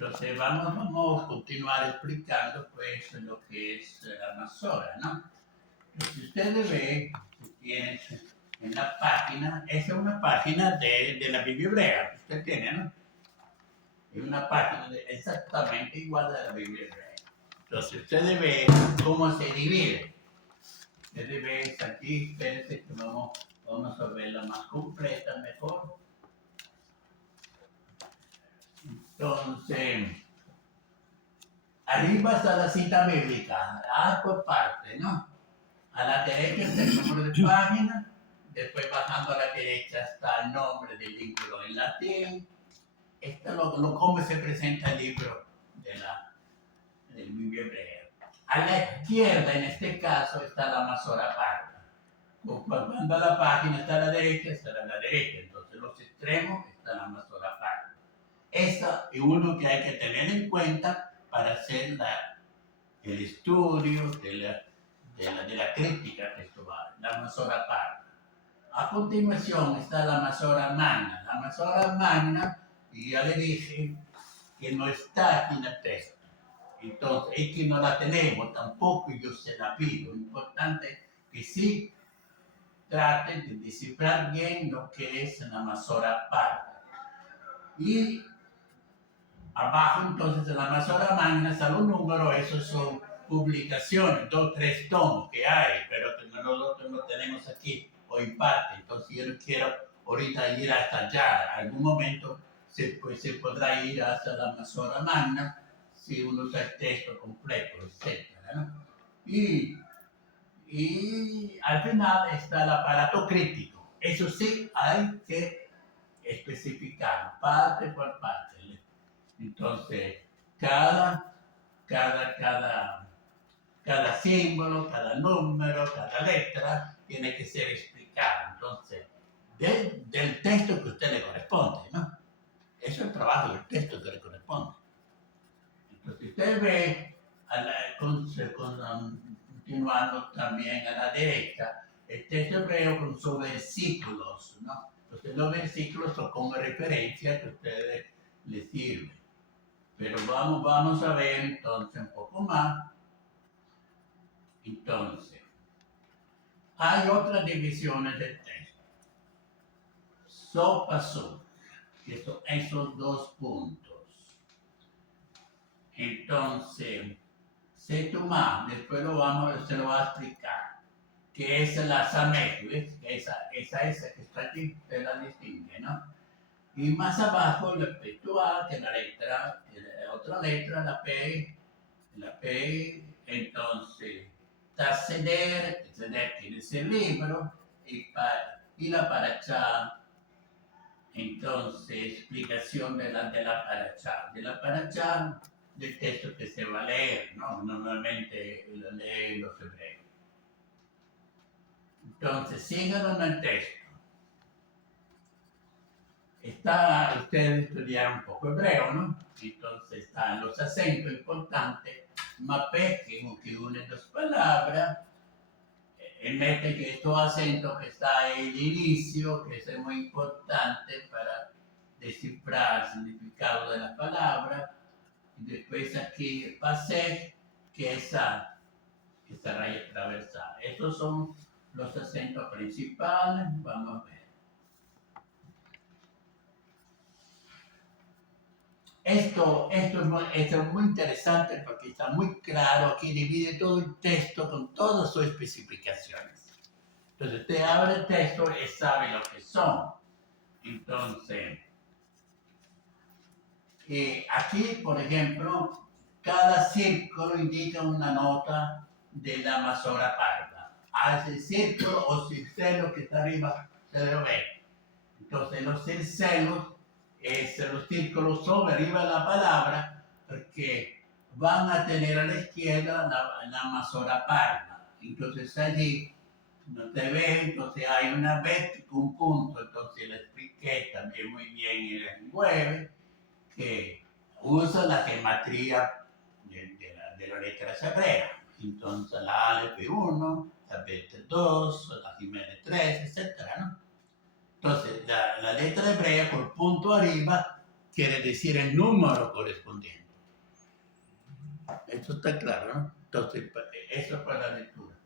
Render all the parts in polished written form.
Entonces vamos a continuar explicando pues lo que es la Masora, ¿no? Entonces, si ustedes ven, tienes en la página, esa es una página de la Biblia hebrea que usted tiene, ¿no? Es una página exactamente igual a la Biblia hebrea. Entonces ustedes ven cómo se divide. Ustedes ven aquí, espérense que vamos a verla más completa, mejor. Entonces, arriba está la cita bíblica, A por parte, ¿no? A la derecha está el número de página, después bajando a la derecha está el nombre del libro en latín. Esto es cómo se presenta el libro del Biblia hebrea. A la izquierda, en este caso, está la Masora parda. Cuando la página está a la derecha, estará a la derecha. Entonces, los extremos está la Masora parda. Esta es uno que hay que tener en cuenta para hacer el estudio de la crítica textual, la Masora parda. A continuación está la Masora magna. La Masora magna, y ya le dije que no está aquí en el texto. Entonces, es que no la tenemos, tampoco yo se la pido. Lo importante es que sí traten de descifrar bien lo que es la Masora parda. Y abajo, entonces, en la Masora magna está los números, esos son publicaciones, 2, 3 tomos que hay, pero que nosotros no tenemos aquí hoy parte. Entonces, yo no quiero ahorita ir hasta allá. En algún momento se podrá ir hasta la Masora magna si uno usa el texto completo, etc., ¿no? Y al final está el aparato crítico. Eso sí, hay que especificar parte por parte. Entonces, cada símbolo, cada número, cada letra tiene que ser explicado. Entonces, del texto que a usted le corresponde, ¿no? Eso es el trabajo del texto que le corresponde. Entonces, usted ve, continuando también a la derecha, el texto hebreo con sus versículos, ¿no? Entonces, los versículos son como referencia que a ustedes les sirven. Pero vamos a ver entonces un poco más. Entonces, hay otras divisiones del texto. So pasó, que son esos dos puntos. Entonces, Setumá, después se lo va a explicar, que es la Samet, ¿ves? Esa que está aquí, usted la distingue, ¿no? Y más abajo, la Petuá, que es la letra, otra letra, la P, entonces, Taceder quiere decir libro, y la Parachá, entonces, explicación de la Parachá. De la Parachá, del texto que se va a leer, ¿no? Normalmente lo leen los hebreos. Entonces, síganlo en el texto. Ustedes estudiaron un poco hebreo, ¿no? Entonces están los acentos importantes, mapé, que unen dos palabras, mete que estos acentos que está en el inicio, que es muy importante para descifrar el significado de la palabra, y después aquí pasé, que es esa raya transversal. Estos son los acentos principales, vamos a ver. Esto es muy interesante porque está muy claro, aquí divide todo el texto con todas sus especificaciones. Entonces usted abre el texto y sabe lo que son. Entonces, aquí, por ejemplo, cada círculo indica una nota de la Masora parda. Hace círculo o circelo que está arriba, se lo ve. Entonces los circelos, los círculos sobre arriba de la palabra, porque van a tener a la izquierda la Masora parda. Entonces allí no te ves, entonces hay una vez un punto, entonces la expliqué también muy bien en el 9, que usa la gematría de la letra hebrea. Entonces la Aleph 1, la Bet 2, la Gimel 3, etc., ¿no? Entonces, la letra hebrea por punto arriba quiere decir el número correspondiente. Eso está claro, ¿no? Entonces, eso para la lectura.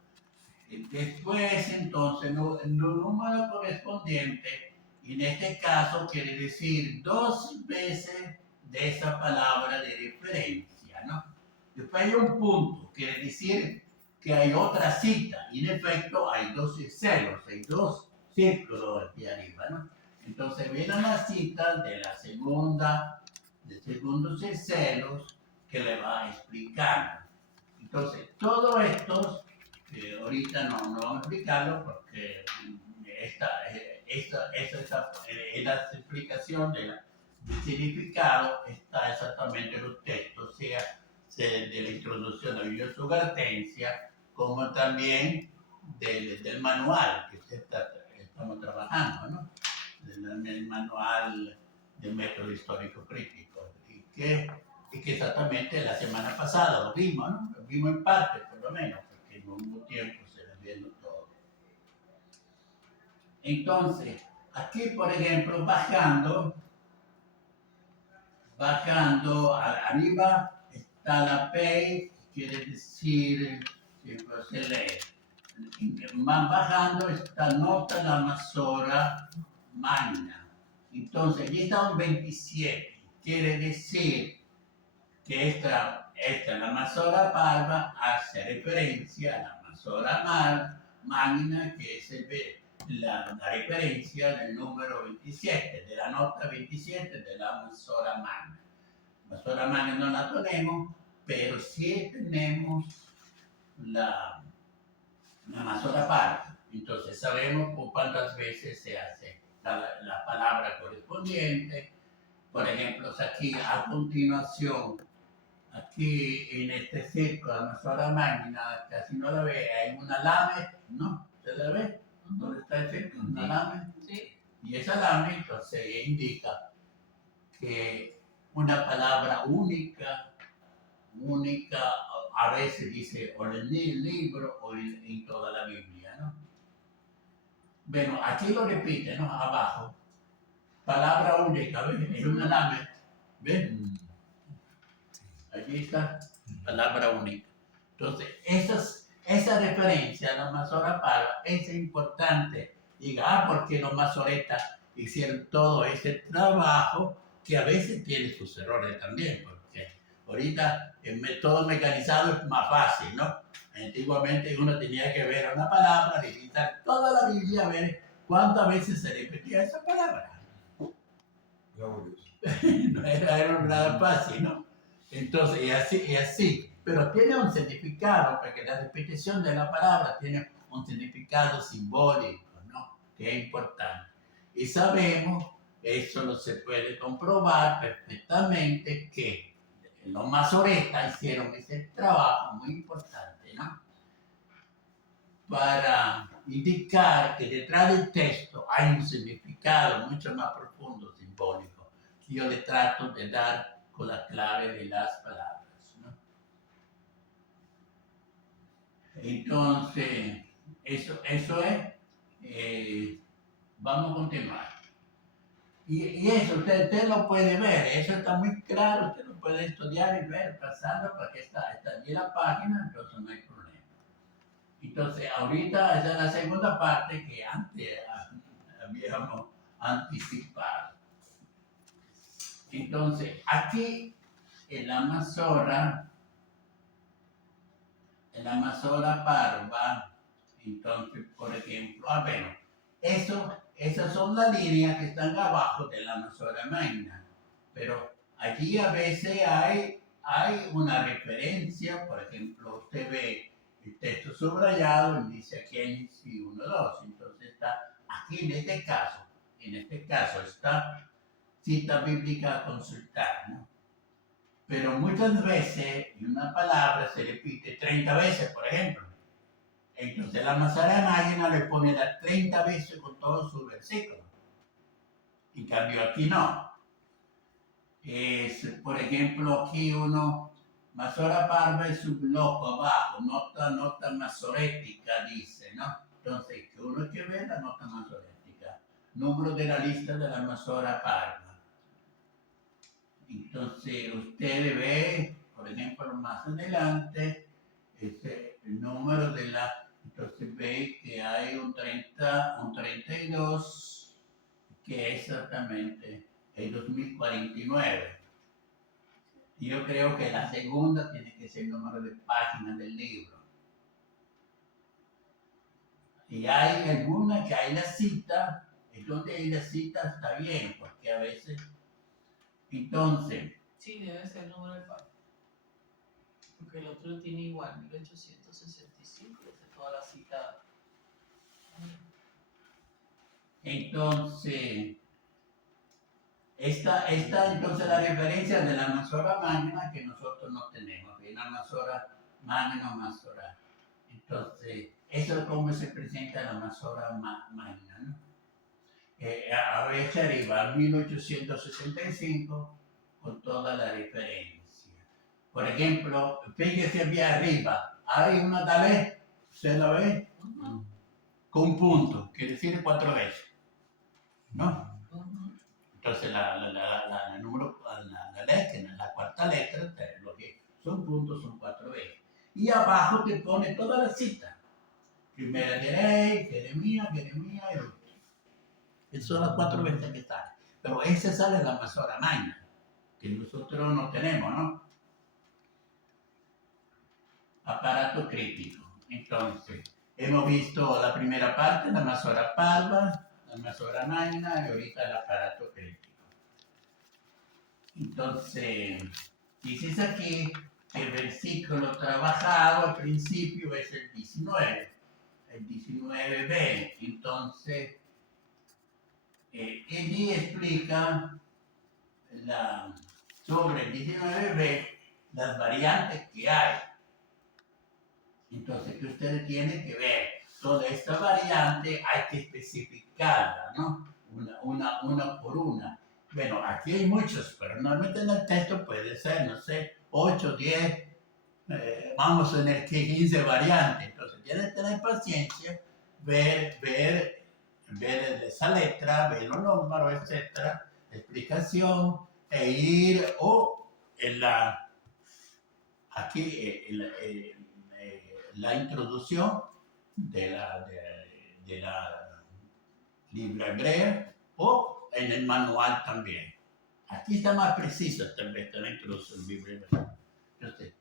Después, entonces, el número correspondiente, en este caso, quiere decir 2 veces de esa palabra de referencia, ¿no? Después hay un punto, quiere decir que hay otra cita, y en efecto hay 2 ceros, hay 2 círculos aquí arriba, ¿no? Entonces viene la cita de la segunda, de segundos y ceros, que le va a explicar. Entonces, todo esto, ahorita no vamos a explicarlo porque esta es la explicación del significado, está exactamente en los textos, sea de la introducción a la bibliosugartencia, como también del manual que estamos trabajando, ¿no? El manual del método histórico crítico, y que exactamente la semana pasada lo vimos, ¿no? Lo vimos en parte, por lo menos, porque no hubo tiempo, se lo viendo todo. Entonces, aquí, por ejemplo, bajando, arriba está la P, quiere decir, siempre se lee. Más bajando está nota la Masora Magna. Entonces, aquí está un 27, quiere decir que esta la Masora Parva hace referencia a la Masora Magna, que es la referencia del número 27, de la nota 27 de la Masora Magna. Masora Magna no la tenemos, pero sí tenemos la Masora Parva. Entonces sabemos por cuántas veces se hace la palabra correspondiente. Por ejemplo, aquí a continuación, aquí en este círculo, la Masora Magna, casi no la ve, hay una lame, ¿no? ¿Se la ve? ¿Dónde está el círculo? Una lame. Sí. Y esa lame entonces indica que una palabra única, a veces dice o en el libro o en toda la Biblia, ¿no? Bueno, aquí lo repite, ¿no? Abajo. Palabra única, ¿ves? Es una lame, ¿ves? Allí está, palabra única. Entonces, esa referencia a la Masora Parva es importante. Diga, porque los masoretas hicieron todo ese trabajo que a veces tiene sus errores también, porque ahorita el método mecanizado es más fácil, ¿no? Antiguamente uno tenía que ver una palabra, revisar toda la Biblia, a ver cuántas veces se repetía esa palabra. No era nada fácil, ¿no? Entonces, y así, pero tiene un significado, porque la repetición de la palabra tiene un significado simbólico, ¿no? Que es importante. Y sabemos, eso lo se puede comprobar perfectamente, que los masoretas hicieron ese trabajo muy importante, ¿no? Para indicar que detrás del texto hay un significado mucho más profundo, simbólico, que yo le trato de dar con la clave de las palabras, ¿no? Entonces, eso es, vamos a continuar. Y eso, usted lo puede ver, eso está muy claro, usted lo puede estudiar y ver, pasando, porque está allí la página, entonces no hay problema. Entonces, ahorita esa es la segunda parte que antes habíamos anticipado. Entonces, aquí en la Masora Parva, entonces, por ejemplo, bueno, esas son las líneas que están abajo de la Masora Magna, pero allí a veces hay una referencia, por ejemplo, usted ve el texto subrayado y dice aquí en sí 1, 2, entonces está aquí en este caso está cita bíblica a consultar, ¿no? Pero muchas veces una palabra se repite 30 veces, por ejemplo. Entonces la Masora Magna le pone las 30 veces con todos sus versículos. En cambio aquí no. Por ejemplo, aquí Masora Parva es un bloco abajo, nota masorética, dice, ¿no? Entonces, que uno hay que ver la nota masorética. Número de la lista de la Masora Parva. Entonces, usted ve, por ejemplo, más adelante, el número de la... Entonces ve que hay un 30, un 32, que es exactamente el 2049. Yo creo que la segunda tiene que ser el número de páginas del libro. Y hay alguna que hay la cita, y donde hay la cita está bien, porque a veces... Entonces, Sí, debe ser el número de página. Porque el otro tiene igual, 1865, esa es toda la cita. entonces, esta entonces la referencia de la Masora Magna que nosotros no tenemos, que es la Masora Magna o Masora. Entonces, eso es como se presenta la Masora Magna, ¿no? A veces arriba al 1865 con toda la referencia. Por ejemplo, fíjese aquí arriba, hay una talé, ¿se la ve? Con punto, quiere decir 4 veces, ¿no? Entonces el número, la letra, la cuarta letra, lo que son puntos son 4 veces. Y abajo te pone toda la cita. Primera de Rey, Jeremías y Ruth. Esas son las 4 veces que sale. Pero esa sale la Masora Magna, que nosotros no tenemos, ¿no? Aparato crítico. Entonces, hemos visto la primera parte, la Masora Parva, la Masora Magna y ahorita el aparato crítico. Entonces, dices aquí que el versículo trabajado al principio es el 19, el 19b. Entonces, allí explica sobre el 19b las variantes que hay. Entonces, que ustedes tienen que ver toda esta variante, hay que especificarla, ¿no? Una por una. Bueno, aquí hay muchos, pero normalmente en el texto puede ser, no sé, 8, 10, vamos a tener que 15 variantes. Entonces, tienes que tener paciencia, ver esa letra, ver los números, etcétera, explicación, e ir en la, aquí, la introducción de la Biblia hebrea o en el manual también. Aquí está más preciso también la introducción Biblia hebrea. Entonces,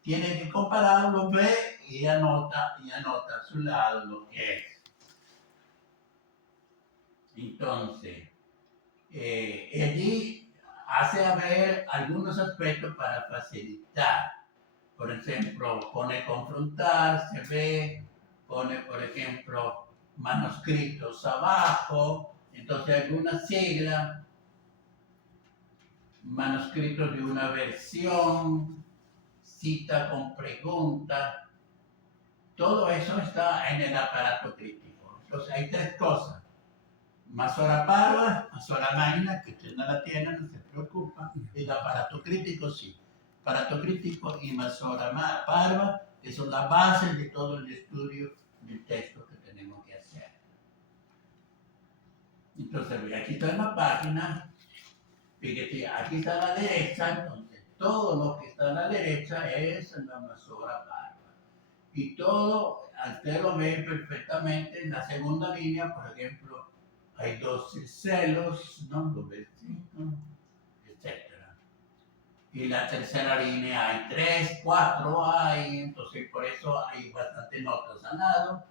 tiene que compararlo, ve y anota a su lado lo que es. Entonces, allí hace ver algunos aspectos para facilitar. Por ejemplo, pone confrontar, se ve, pone, por ejemplo, manuscritos abajo, entonces alguna sigla, manuscritos de una versión, cita con pregunta, todo eso está en el aparato crítico. Entonces hay 3 cosas. Masora Parva, Masora Magna, que usted no la tiene, no se preocupa, el aparato crítico sí. Aparato crítico y Masora Parva, que son la base de todo el estudio del texto que tenemos que hacer. Entonces, aquí está en la página, fíjate, aquí está a la derecha, entonces todo lo que está a la derecha es la Masora Parva. Y todo, usted lo ve perfectamente en la segunda línea, por ejemplo, hay 12 celos, ¿no? Los versículos, etc. Y la tercera línea hay 3, 4 hay, entonces por eso hay bastante notas al lado.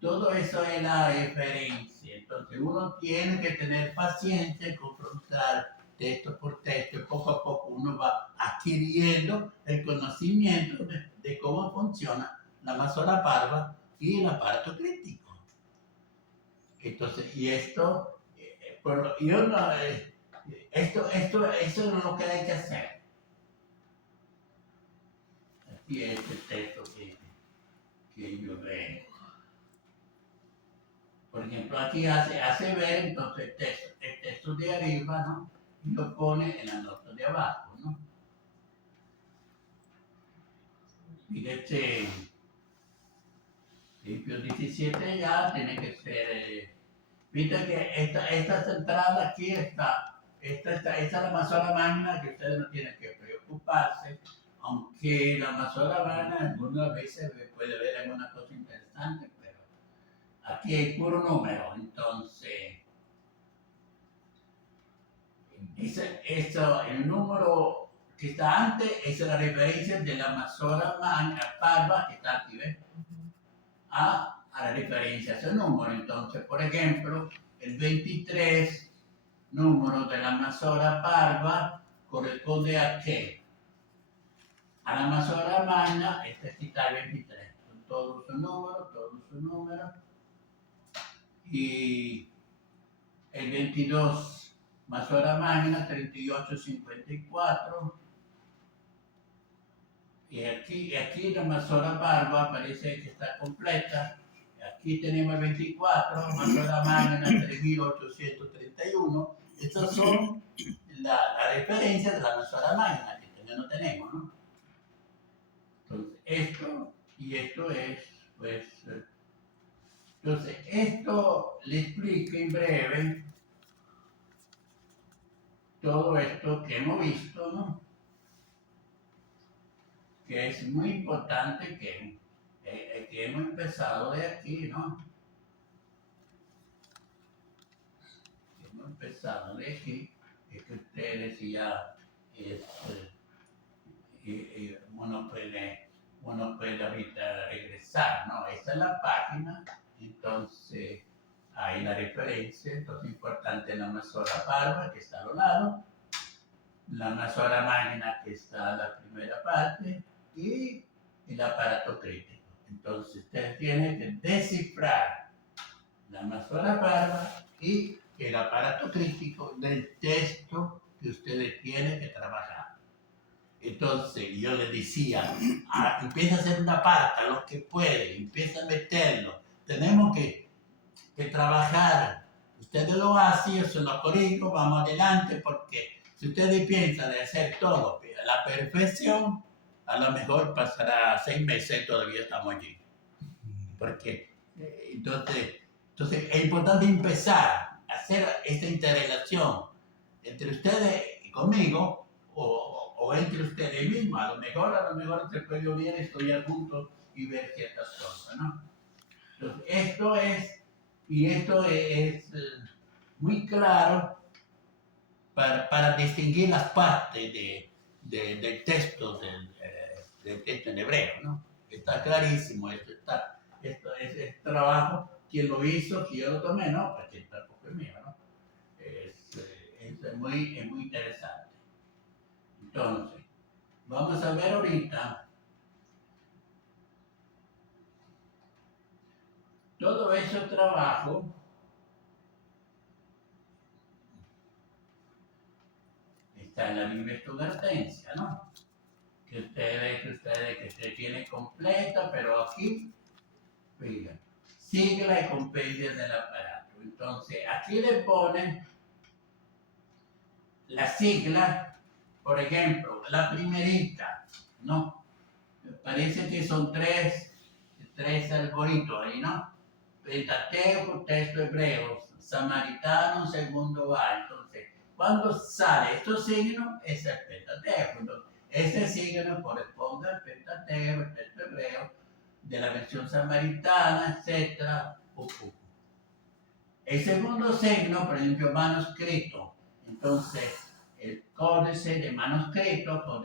Todo eso es la referencia. Entonces uno tiene que tener paciencia y confrontar texto por texto. Y poco a poco uno va adquiriendo el conocimiento de cómo funciona la Masora Parva y el aparato crítico. Entonces, y esto, yo no, eso es lo que hay que hacer. Aquí es el texto que yo veo. Por ejemplo, aquí hace ver entonces el texto de arriba, ¿no? Y lo pone en la nota de abajo, ¿no? Fíjate, principio 17 ya tiene que ser, viste que esta central aquí está esta es la Amazonas Magna que ustedes no tienen que preocuparse, aunque la Amazonas Magna algunas veces puede ver alguna cosa interesante, pero aquí hay puro número, entonces el número que está antes es la referencia de la Amazonas Magna Parva que está aquí, ¿ves? A la referencia a ese número. Entonces, por ejemplo, el 23 número de la Amazonas Parva corresponde a qué? A la Amazonas Magna, este aquí está el 23. Son todos sus números. Y el 22, Amazonas Magna, 3854. Y aquí la Amazonas Parva parece que está completa. Aquí tenemos el 24, Amazonas Magna 3831. Estas son la referencia de la Amazonas Magna que no tenemos, ¿no? Entonces, esto y esto es, pues, entonces, esto le explico en breve todo esto que hemos visto, ¿no? Que es muy importante que hemos empezado de aquí, ¿no? Hemos empezado de aquí, es que ustedes ya, uno puede ahorita regresar, ¿no? Esta es la página, entonces hay la referencia, entonces importante la Amazonas Parva que está a los lados, la Amazonas Magna que está en la primera parte y el aparato crítico. Entonces ustedes tienen que descifrar la Amazonas Parva y el aparato crítico del texto que ustedes tienen que trabajar. Entonces yo les decía, empieza a hacer una parte, lo que puede, empieza a meterlo. Tenemos que trabajar. Ustedes lo hacen, yo se lo corrijo, vamos adelante, porque si ustedes piensan de hacer todo a la perfección, a lo mejor pasará 6 meses y todavía estamos allí. Porque entonces es importante empezar a hacer esta interrelación entre ustedes y conmigo, o entre ustedes mismos. A lo mejor se puede unir, estudiar juntos y ver ciertas cosas, ¿no? Entonces, esto es muy claro para distinguir las partes del texto del texto en hebreo, ¿no? Está clarísimo, esto es trabajo, quien lo hizo, que yo lo tomé, ¿no? Porque tampoco es mío, ¿no? Es muy interesante. Entonces, vamos a ver ahorita todo ese trabajo está en la Biblia Estudiantense, ¿no? Que ustedes tienen completa, pero aquí, fíjense, sigla y compendio del aparato. Entonces, aquí le ponen la sigla, por ejemplo, la primerita, ¿no? Parece que son tres algoritmos ahí, ¿no? Pentateuco, texto hebreo, samaritano, segundo A. Entonces, cuando sale estos signos, es el Pentateuco. Entonces, este signo corresponde al Pentateuco, el texto hebreo, de la versión samaritana, etc. El segundo signo, por ejemplo, manuscrito. Entonces, el códice de manuscrito,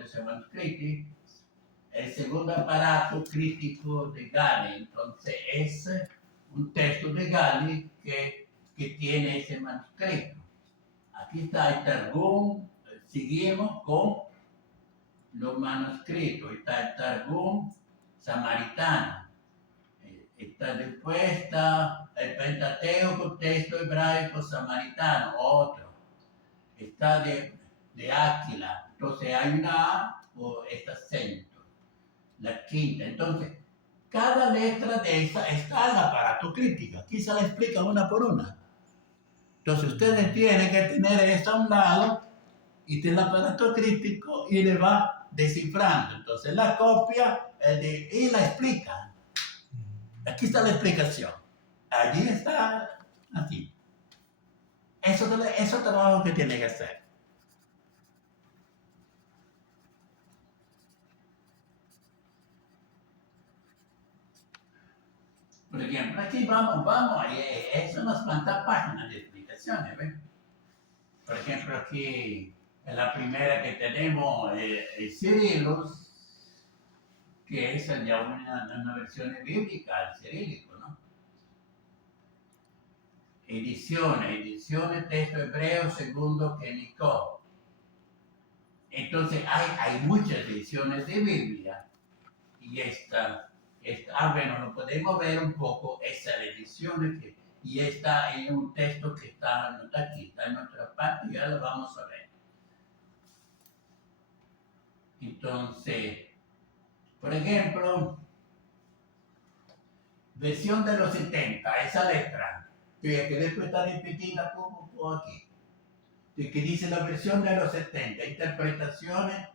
el segundo aparato crítico de Gali. Entonces, es un texto de Gali que tiene ese manuscrito. Aquí está el Targum, seguimos con los manuscritos. Está el Targum samaritano. Después está el Pentateuco, texto hebraico samaritano, otro. Está de Áquila. Entonces hay una A o está acento. La quinta. Entonces, cada letra de esa está en el aparato crítico. Aquí se la explica una por una. Entonces, ustedes tienen que tener esto a un lado y tiene el aparato crítico y le va descifrando. Entonces, la copia y la explica. Aquí está la explicación. Allí está, aquí. Eso es el trabajo que tiene que hacer. Por ejemplo, aquí vamos, es unas cuantas páginas de explicaciones, ¿ves? Por ejemplo, aquí en la primera que tenemos, Cirilos, que es ya una versión bíblica al cirílico, ¿no? Ediciones, texto hebreo segundo Kenicó. Entonces hay muchas ediciones de Biblia y bueno, lo podemos ver un poco, esas ediciones y está en un texto que está aquí, está en otra parte, ya lo vamos a ver. Entonces, por ejemplo, versión de los 70, esa letra, que después está repetida por aquí, de que dice la versión de los 70, interpretaciones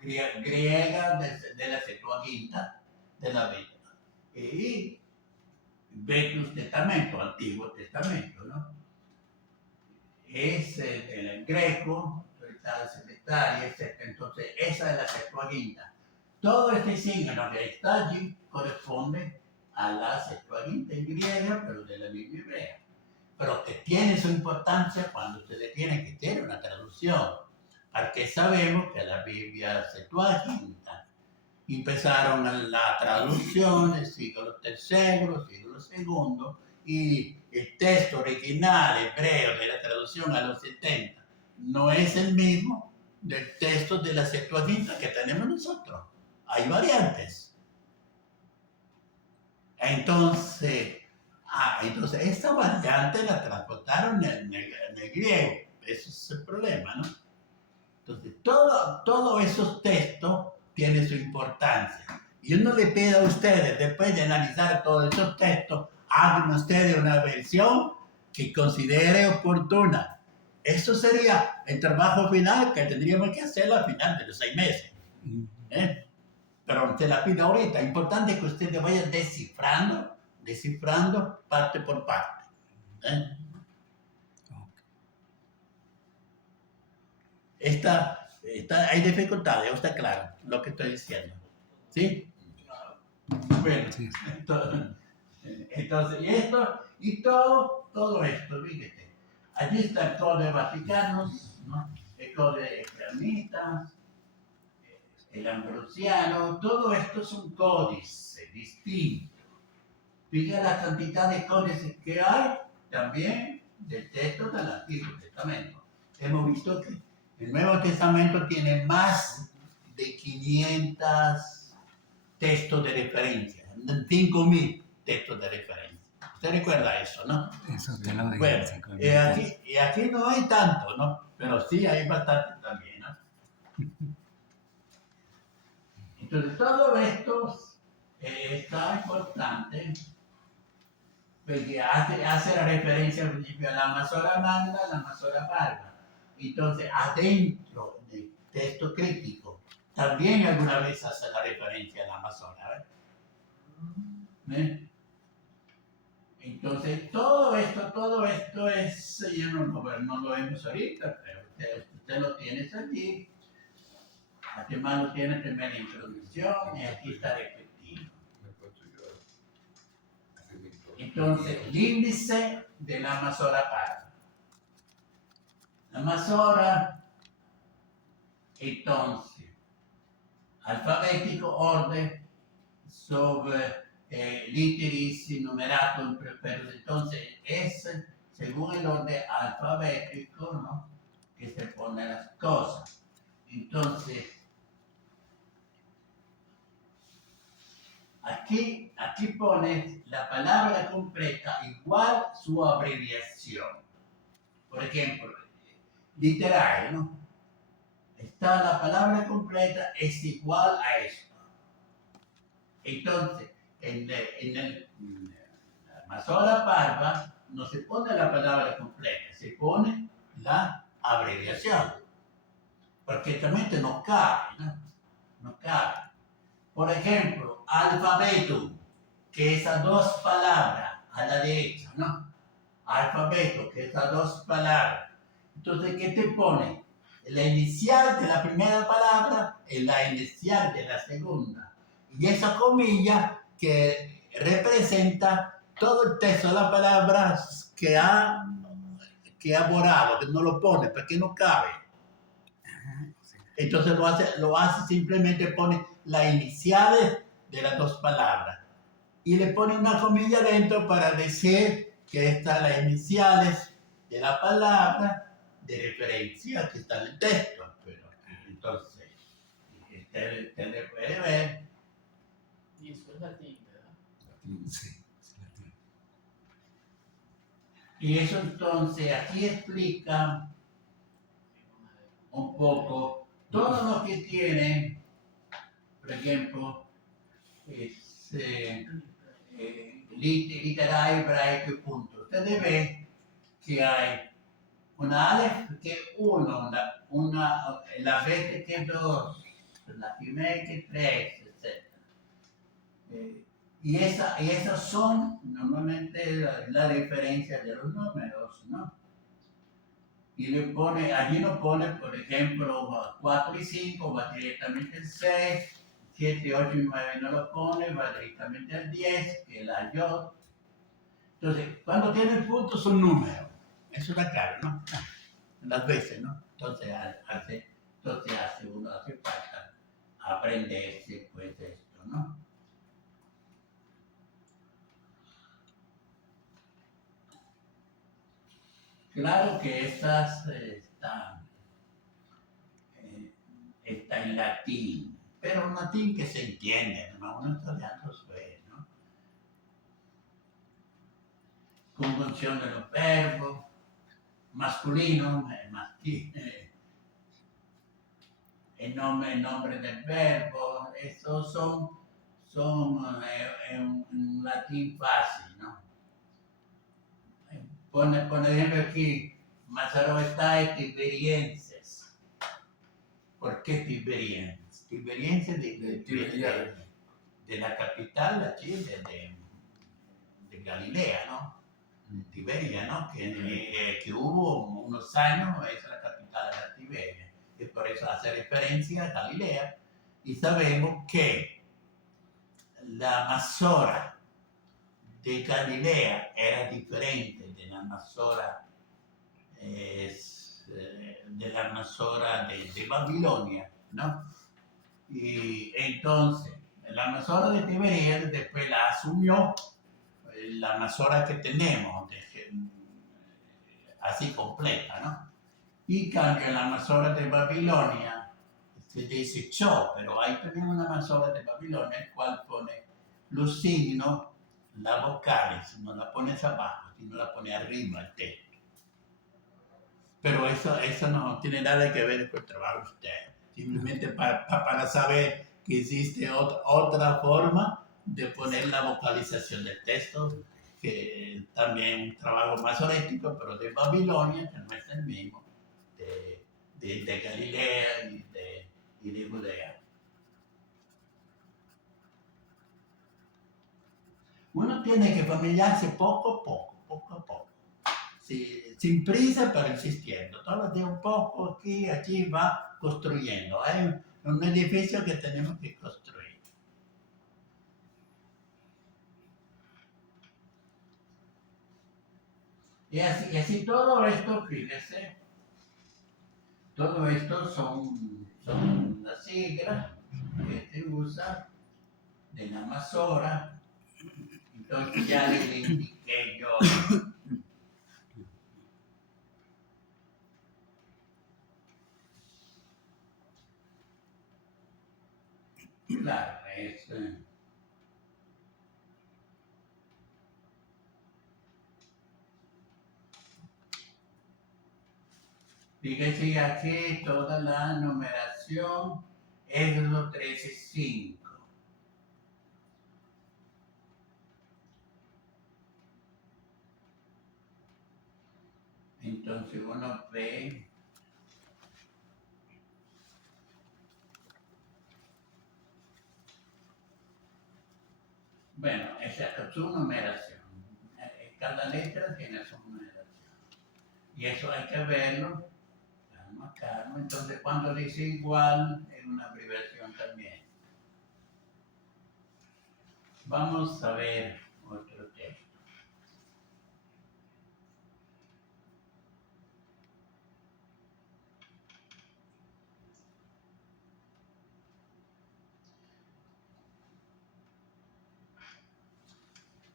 griegas de la Septuaginta de la Biblia. Y Vetus Testamento, Antiguo Testamento, ¿no? Es el greco, la secretaria, etc. Entonces, esa es la Septuaginta. Todo este signo que está allí corresponde a la Septuaginta en griega, pero de la Biblia hebrea. Pero que tiene su importancia cuando ustedes tienen que tener una traducción, porque sabemos que la Biblia Septuaginta empezaron la traducción del siglo III, siglo II, y el texto original hebreo de la traducción a los 70 no es el mismo del texto de la Septuaginta que tenemos nosotros. Hay variantes. Entonces, esta variante la transportaron en el griego. Ese es el problema, ¿no? Entonces, todos esos textos tienen su importancia. Y uno le pide a ustedes, después de analizar todos esos textos, hagan ustedes una versión que considere oportuna. Eso sería el trabajo final que tendríamos que hacer al final de los 6 meses. Pero te la pido ahorita. Es importante que ustedes vayan descifrando parte por parte. Hay dificultades, está claro lo que estoy diciendo. ¿Sí? Bueno, sí. Entonces, y todo esto, fíjate. Allí está el Códice Vaticano, ¿no? El Códice Eremitas, el Ambrosiano, todo esto es un códice distinto. Fíjate la cantidad de códices que hay también del texto del Antiguo Testamento. Hemos visto que el Nuevo Testamento tiene más de 500 textos de referencia, 5.000 textos de referencia. ¿Usted recuerda eso, no? Eso te lo digo. Bueno, y aquí no hay tanto, ¿no? Pero sí hay bastante también, ¿no? Entonces, todo esto está importante porque hace la referencia al principio a la Masora Magna, a la Masora Parva. Entonces, adentro del texto crítico, también alguna vez hace la referencia a la Masora. ¿Ven? Entonces, todo esto es, yo no lo vemos ahorita, pero usted lo tiene allí. Además lo tiene en primera introducción y aquí está repetido. Entonces, el índice de la Masora Parva. La Masora, entonces, alfabetico, orden, sobre literis numeratum, pero entonces es según el orden alfabético, ¿no? Que se ponen las cosas. Entonces, aquí pone la palabra completa igual su abreviación. Por ejemplo, literario, ¿no? Está la palabra completa, es igual a esto. Entonces, en la Masora Parva no se pone la palabra completa, se pone la abreviación. Porque realmente no cabe, ¿no? No cabe. Por ejemplo, alfabeto, que esas dos palabras a la derecha, ¿no? Alfabeto, que esas dos palabras. Entonces, ¿qué te pone? La inicial de la primera palabra y la inicial de la segunda. Y esa comilla que representa todo el texto de las palabras que ha borrado, que no lo pone, porque no cabe. Entonces lo hace simplemente pone las iniciales de las dos palabras y le pone una comilla dentro para decir que están las iniciales de la palabra de referencia que está en el texto. Pero, entonces, usted le puede ver. Y eso es latín, ¿verdad? Sí. Y eso entonces aquí explica un poco todo lo que tiene, por ejemplo, literario hebraico y punto. Ustedes ven que hay una alef que es uno, la B que es dos, la primera que es tres, etc. Y esas son normalmente la referencia de los números, ¿no? Y allí nos pone, por ejemplo, 4 y 5, va directamente al 6, 7, 8 y 9 no lo pone, va directamente al 10, que es la yod. Entonces, cuando tiene el punto son números, eso está claro, ¿no? Las veces, ¿no? Entonces uno hace falta aprenderse pues esto, ¿no? Claro que estas está en latín, pero un latín que se entiende, ¿no? Uno está dando fe, ¿no? Conjunción de los verbos, masculino, el nombre del verbo, estos son en latín fácil, ¿no? Por ejemplo aquí, Mazzaro está en Tiberienses. ¿Por qué Tiberienses? Tiberienses de la capital aquí, de Galilea, ¿no? Tiberia, ¿no? Que hubo unos años, es la capital de la Tiberia, y por eso hace referencia a Galilea, y sabemos que la Masora de Galilea era diferente de la Masora de Babilonia, ¿no? Y entonces, la Masora de Tiberia después la asumió la Masora que tenemos, así completa, ¿no? Y cambio la Masora de Babilonia se desechó, pero ahí tenemos una Masora de Babilonia, el cual pone los signos, las vocales, no la pones abajo, sino la pone arriba el texto. Pero eso no tiene nada que ver con el trabajo de usted, simplemente para saber que existe otra forma de poner la vocalización del texto, que también es un trabajo masorético, pero de Babilonia, que no es el mismo, de Galilea y de Judea. Uno tiene que familiarse poco a poco. Sí, sin prisa, pero insistiendo. Todos los días un poco, aquí, allí va construyendo. Hay un edificio que tenemos que construir. Y así todo esto, fíjese, todo esto son las siglas que se usa de la Masora. Entonces ya le indiqué yo. Claro, fíjese aquí toda la numeración, Éxodo 13:5. Entonces uno ve bueno, esa es su numeración. Cada letra tiene su numeración. Y eso hay que verlo, calma. Entonces cuando dice igual, es una abreviación también. Vamos a ver otro texto.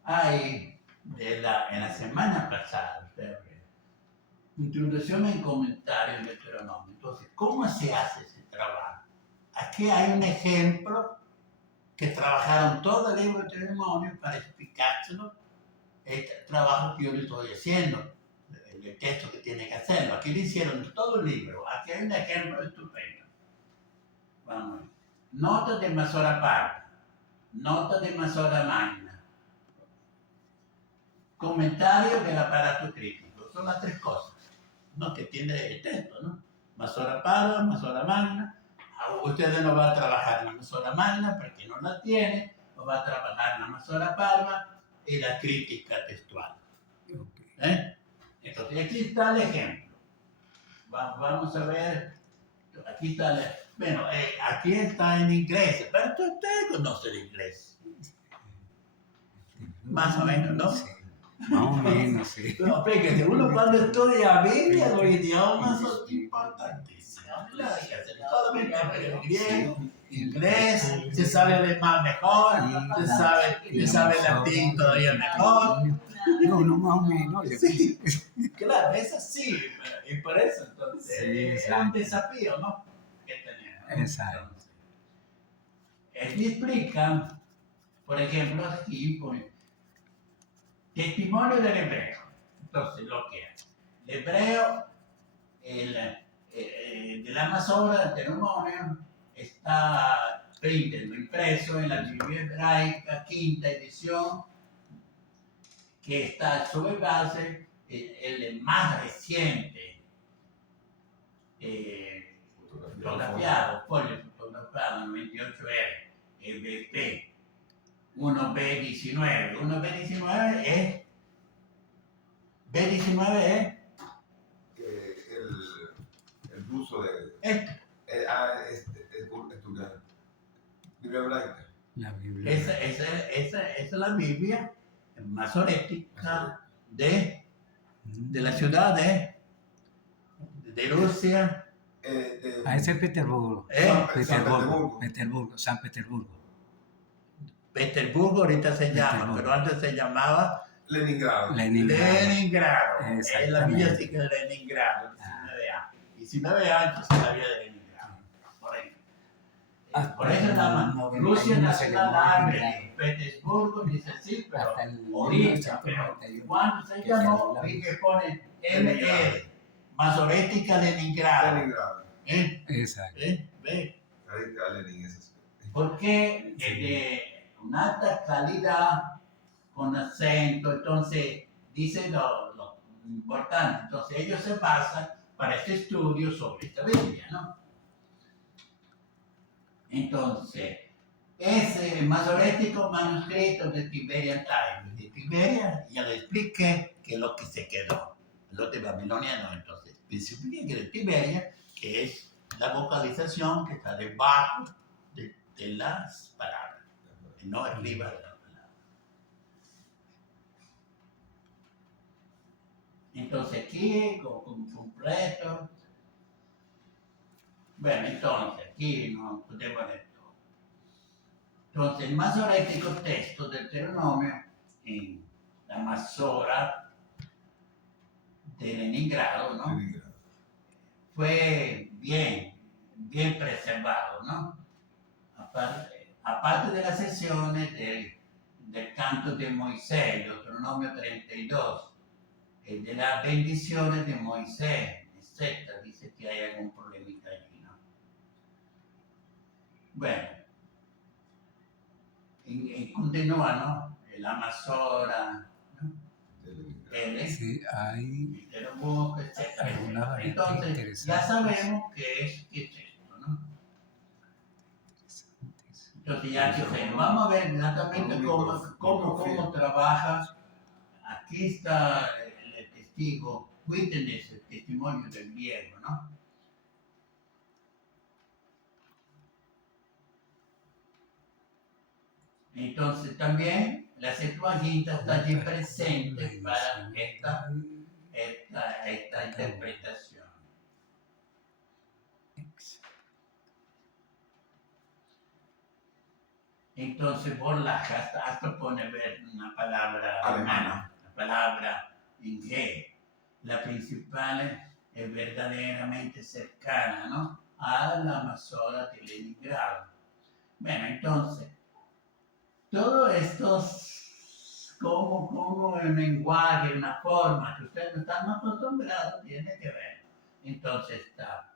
hay en la semana pasada, introducción en comentarios de Deuteronomio. Entonces, ¿cómo se hace ese trabajo? Aquí hay un ejemplo que trabajaron todo el libro de Deuteronomio para explicárselo, el trabajo que yo le estoy haciendo, el texto que tiene que hacerlo. Aquí le hicieron todo el libro. Aquí hay un ejemplo estupendo. Vamos a ver. Nota de Masora Parda, nota de Masora Magna, comentario del aparato crítico. Son las tres cosas, ¿no?, que tiene el texto, ¿no? Masora Parda, Masora Magna. Ustedes no van a trabajar en la Masora Magna porque no la tiene, o va a trabajar en la Masora Parda y la crítica textual. Entonces, aquí está el ejemplo. Vamos a ver. Aquí está bueno, aquí está en inglés, pero usted conoce el inglés. Más o menos, ¿no? Sí, más o menos, sí. Pero fíjate, uno cuando estudia Biblia, los idiomas son importantísimos. Solamente el griego, inglés, se sabe alemán mejor, se sabe latín todavía mejor. No, más o menos. Sí, claro, es así, y por eso entonces Sí, es un desafío, ¿no?, que tenemos. Exacto. Entonces, él explica, por ejemplo, aquí pone testimonio del hebreo. Entonces, lo que es el hebreo, de la Masora, del Deuteronomio, está impreso en la Biblia hebraica, quinta edición, que está sobre base el más reciente fotografiado, folio fotografiado en 28R, el BP 1B19. 1B19 es B19 es el ruso de este. estudiar Biblia hebraica. La Biblia. Esa es la Biblia masorética de la ciudad de Rusia. Ese es Petersburgo. San Petersburgo. Petersburgo ahorita se llama, pero antes se llamaba Leningrado. Leningrado. Es la villa así que de Leningrado, 19A. 19A, entonces la villa de Leningrado. Por eso se llama Rusia Nacional Army. Petersburgo dice sí, pero ahorita, pero cuando se llamó, vi que pone MR, Masorética Leningrado. Exacto. ¿Ve? Ahí está Lenin, ese. Porque es de una alta calidad, con acento, entonces dice lo importante. Entonces ellos se basan para este estudio sobre esta Biblia, ¿no? Entonces, ese masorético manuscrito de Tiberian Times, de Tiberia, ya le expliqué que es lo que se quedó. Los de Babilonia no, entonces, especifique que de Tiberia, que es la vocalización que está debajo de las palabras, no arriba de las palabras. Entonces aquí, como completo. Bueno, entonces aquí no podemos leer todo. Entonces el masorético texto del Deuteronomio en la Masora de Leningrado, ¿no?, fue bien preservado, ¿no? Aparte de las sesiones del canto de Moisés, Deuteronomio 32, de las bendiciones de Moisés, etc. Dice que hay algún problemita allí, ¿no? Bueno, y continúa, ¿no? La Masora, ¿no? Sí, hay etc. algunas variantes Entonces, interesantes. ya sabemos qué es esto, ¿no? Entonces, ya que vamos a ver exactamente cómo trabaja. Aquí está el testigo, witness, el testimonio del griego, ¿no? Entonces también la Septuaginta está allí presente para esta interpretación. Entonces vos hasta pones ver una palabra Alemana. una palabra inglés. La principal es verdaderamente cercana, ¿no? A la Amazonas de Leningrado. Bueno, entonces, todo esto como el lenguaje, una forma que ustedes no están acostumbrados, tiene que ver. Entonces está.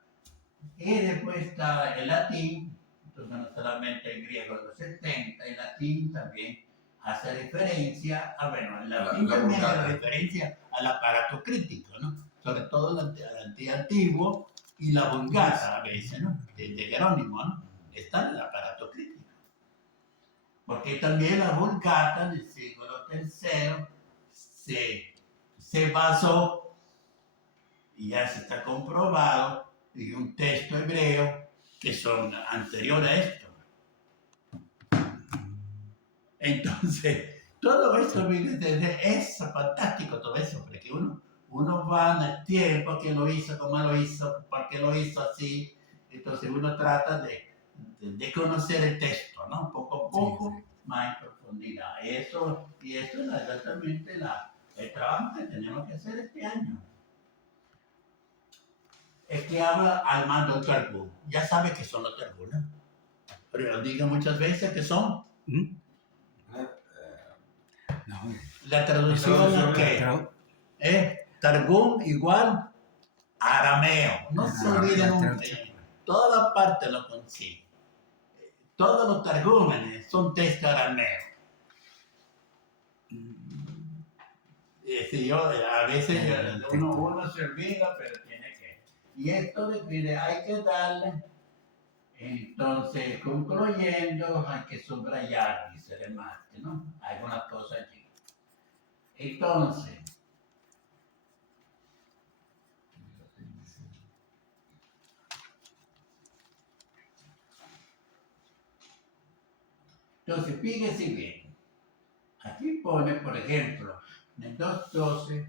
Y después está el latín, entonces no solamente el griego de los 70, el latín también hace referencia a, bueno, el latín La también hace Vulgata. referencia al aparato crítico, ¿no? Sobre todo el antiguo y la Vulgata a veces, ¿no? De Jerónimo, ¿no? Está en el aparato crítico. Porque también la Vulgata del siglo III se basó, y ya se está comprobado, en un texto hebreo que son anteriores a esto. Entonces, todo esto es fantástico, todo eso, porque uno va en el tiempo, quién lo hizo, cómo lo hizo, por qué lo hizo así. Entonces uno trata de conocer el texto, ¿no? Poco a poco, Sí. más en profundidad. Y eso es exactamente el trabajo que tenemos que hacer este año. Es que habla Armando Targum. Ya sabe que son los Targum, ¿no? Pero diga muchas veces que son. ¿Mm? No, La traducción es que Targum igual arameo. No se olviden nunca. Toda la parte lo consigue. Todos los targúmenes son textos arameos. Sí, a veces uno se olvida, pero tiene que. Y esto de que hay que darle, entonces concluyendo, hay que subrayar, dice el Marte, ¿no? Hay algunas cosas allí. Entonces, fíjese bien. Aquí pone, por ejemplo, en el 212,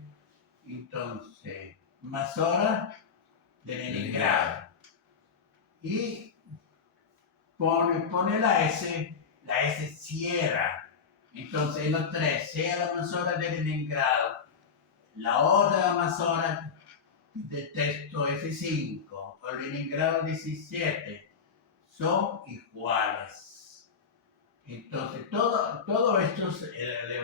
entonces, Masora de Leningrado. Y pone la S cierra. Entonces, en los tres, sea la Masora de Leningrado, la otra Amazonas de texto F5 o Leningrado 17 son iguales. Entonces, todo esto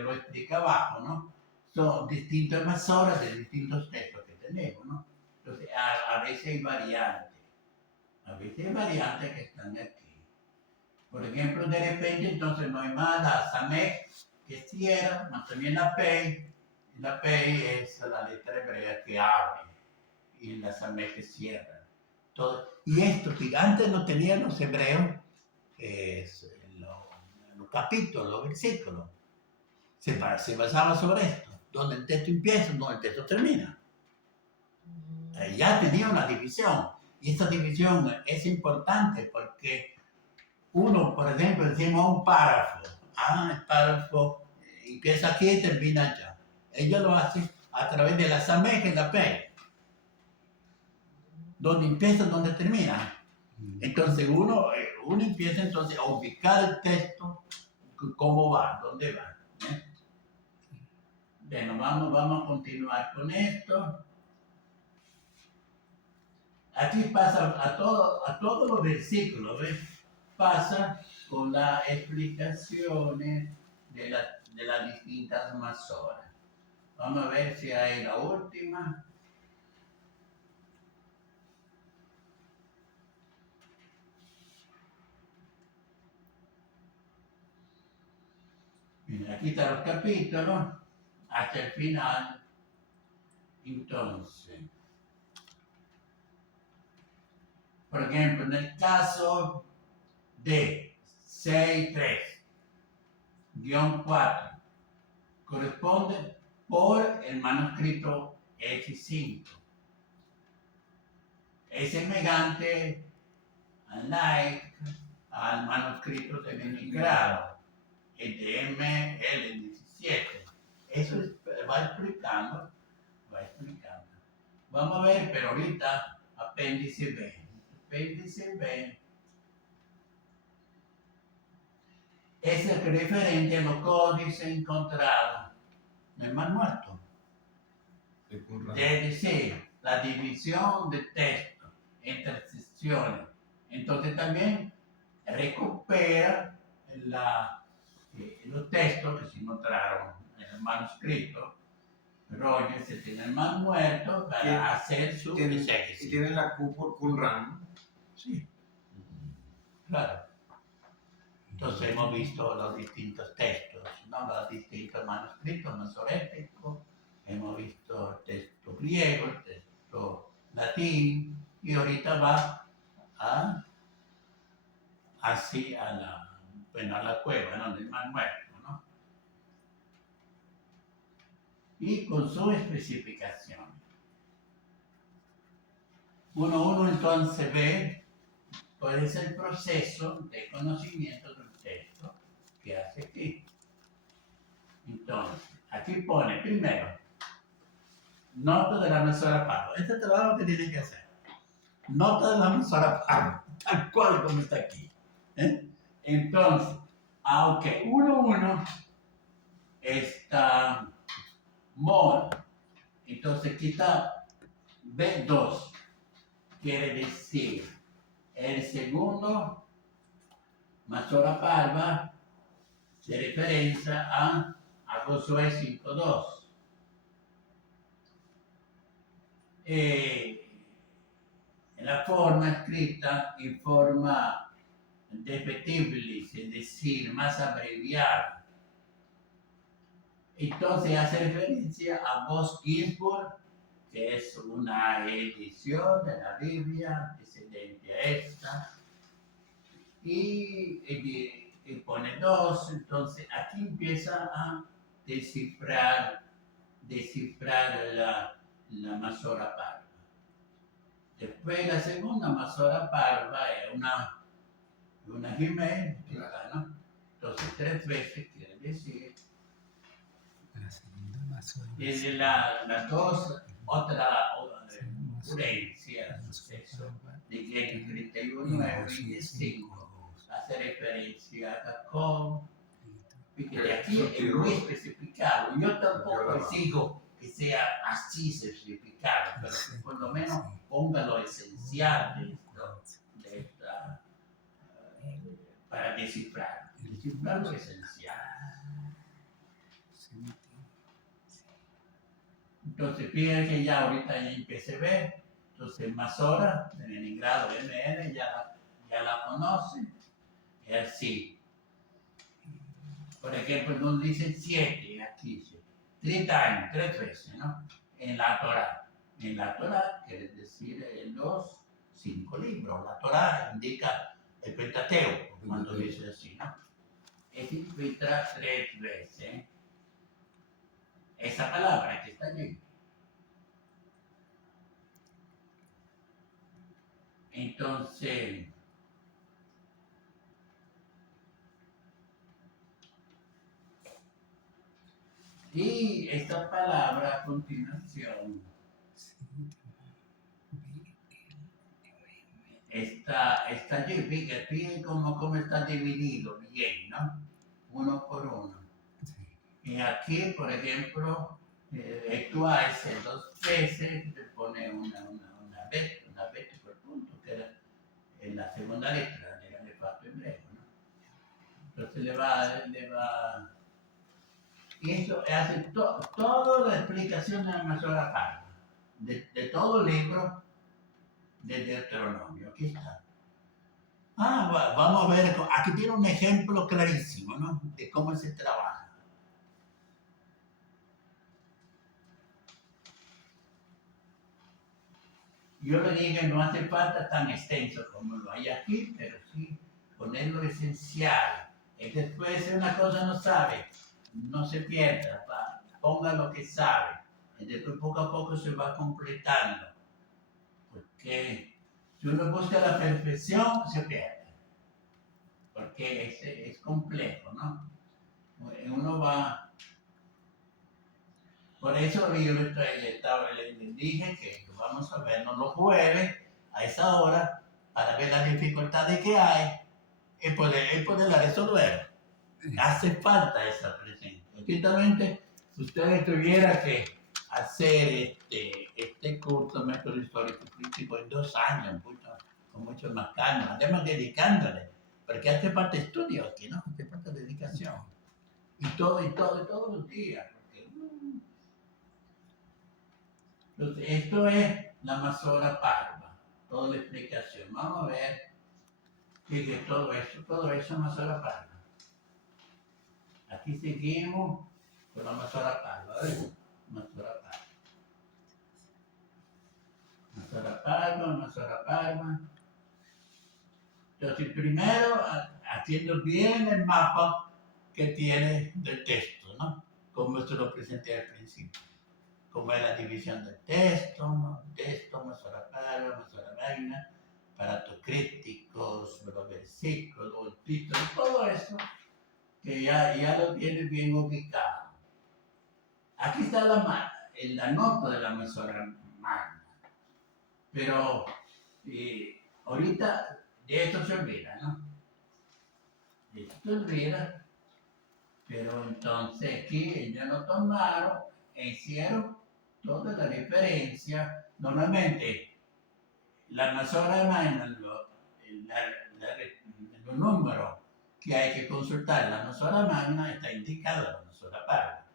lo explica abajo, ¿no? Son distintas Amazonas de distintos textos que tenemos, ¿no? Entonces, a veces hay variantes. A veces hay variantes que están aquí. Por ejemplo, de repente, entonces no hay más la Samek que cierra, más también la Pei. La Pei es la letra hebrea que abre y la Samek que cierra. Y esto que antes no tenían los hebreos, los capítulos, los versículos, se basaba sobre esto, donde el texto empieza, donde el texto termina. Ya tenía una división. Y esta división es importante porque uno, por ejemplo, decimos un párrafo. El párrafo empieza aquí y termina allá. Ellos lo hacen a través de la Samek y la P. Donde empieza, donde termina. Entonces uno empieza entonces a ubicar el texto, cómo va, dónde va. Bueno, vamos a continuar con esto. Aquí pasa a todos los versículos, ¿ves? Pasa con las explicaciones de las distintas masoras. Vamos a ver si hay la última. Mira, aquí están los capítulos hasta el final. Entonces, por ejemplo, en el caso de 6.3-4, corresponde por el manuscrito X5. Es semejante al manuscrito de Leningrado, el de ML17. Eso va explicando. Vamos a ver, pero ahorita apéndice B. Apéndice B. es referente a los códices encontrados en el Mar Muerto. El Qumran. Es decir, la división de texto entre secciones. Entonces también recupera los textos que se encontraron en el manuscrito. Roger se tiene el Mar Muerto para Tiene- hacer su Y exégesis. tienen la Q por Qumran. Sí, claro. Entonces hemos visto los distintos textos, ¿no? Los distintos manuscritos masoréticos, hemos visto el texto griego, el texto latín, y ahorita va así a la cueva, ¿no? Del Mar Muerto, ¿no? Y con su especificación. Uno entonces ve cuál es el proceso de conocimiento del texto que hace aquí. Entonces, aquí pone primero, nota de la mesura Parva. Este es el trabajo que tiene que hacer. Nota de la mesura Parva, tal cual como está aquí. Entonces, aunque 1-1 está mol, entonces quita B2, quiere decir el segundo Mesura Parva se referencia a Josué 5.2. La forma escrita en forma repetible, es decir, más abreviada. Entonces hace referencia a Vos Ginsburg, que es una edición de la Biblia precedente a esta, y pone 2, entonces aquí empieza a descifrar la Mesura Parva. Después la segunda Mesura Parva es una geométrica, ¿no? Entonces 3 veces quiere decir. La segunda Mesura Desde la 2, otra opulencia, suceso de Génesis 31 a 25, hace referencia a Jacob, porque aquí es muy especificado. Yo tampoco sigo que sea así especificado, pero que por lo menos ponga lo esencial de esta, para descifrar lo esencial. Entonces, fíjense ya ahorita ya empecé a ver. Entonces, Mesura, en el grado MN, ya la conocen. Es así. Por ejemplo, nos dicen 7, aquí dice 30 años, 3 veces, ¿no? En la Torah. En la Torah quiere decir los 5 libros. La Torah indica el Pentateuco, cuando dice así, ¿no? Y se encuentra 3 veces esa palabra que está allí. Entonces, y esta palabra a continuación está allí, fíjense cómo está dividido bien, ¿no? Uno por uno. Y aquí, por ejemplo, tú haces 2 veces, te pone una B por punto, que es la segunda letra del alefato hebreo, ¿no? Entonces le va. Y eso hace toda la explicación de la Mesura Parva, de todo el libro de Deuteronomio. Aquí está. Vamos a ver, aquí tiene un ejemplo clarísimo, ¿no? De cómo se trabaja. Yo le digo, no hace falta tan extenso como lo hay aquí, pero sí poner lo esencial. Y después, si una cosa no sabe, no se pierda, ponga lo que sabe. Y después poco a poco se va completando. Porque si uno busca la perfección, se pierde. Porque es complejo, ¿no? Uno va. Por eso yo les dije que vamos a vernos los jueves a esa hora para ver las dificultades que hay y poderla resolver. hace falta esa presencia. Ciertamente, si usted tuviera que hacer este curso de método histórico crítico en 2 años, con mucho más calma, además dedicándole, porque hace falta estudio aquí, ¿no? Hace falta dedicación. Y todos los días. Entonces, esto es la Masora Parva, toda la explicación. Vamos a ver qué es todo eso es Masora Parva. Aquí seguimos con la Masora Parva, ¿ves? Masora Parva. Masora Parva, Masora Parva. Entonces, primero, haciendo bien el mapa que tiene del texto, ¿no? Como se lo presenté al principio. Como es la división del texto, ¿no? Texto, Masora Parva, Masora Magna, aparatos críticos, los versículos, el título, todo eso, que ya lo tiene bien ubicado. Aquí está la nota de la Masora Magna, pero ahorita de esto se olvida, ¿no? De esto se olvida, pero entonces aquí ellos lo tomaron e hicieron toda la diferencia. Normalmente, la Masora Magna, los números que hay que consultar en la Masora Magna está indicado en la Masora Parva.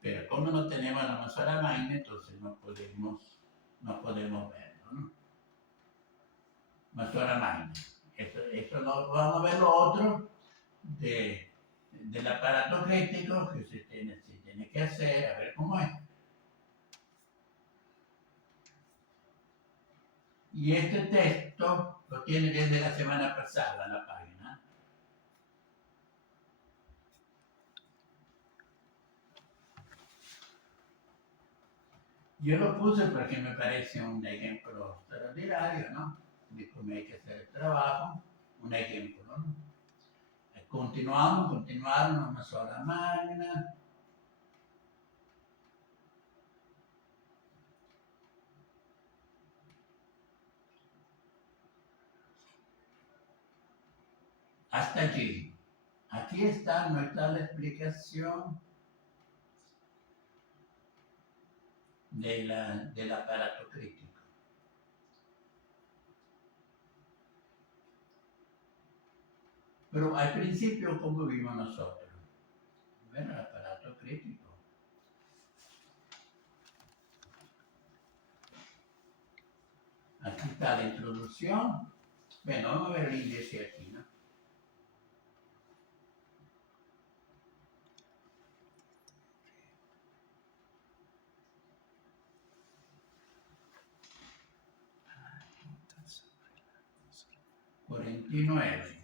Pero como no tenemos la Masora Magna, entonces no podemos verlo, ¿no? Masora Magna. Eso vamos a ver lo otro del aparato crítico que se tiene que hacer, a ver cómo es. Y este texto lo tiene desde la semana pasada la página. Yo lo puse porque me parece un ejemplo extraordinario, ¿no? De cómo hay que hacer el trabajo, un ejemplo, ¿no? Continuamos una sola magna. Hasta allí. Aquí está, no está la explicación del aparato crítico. Pero al principio, ¿cómo vimos nosotros? Bueno, el aparato crítico. Aquí está la introducción. Bueno, vamos a ver el índice aquí, ¿no? $49.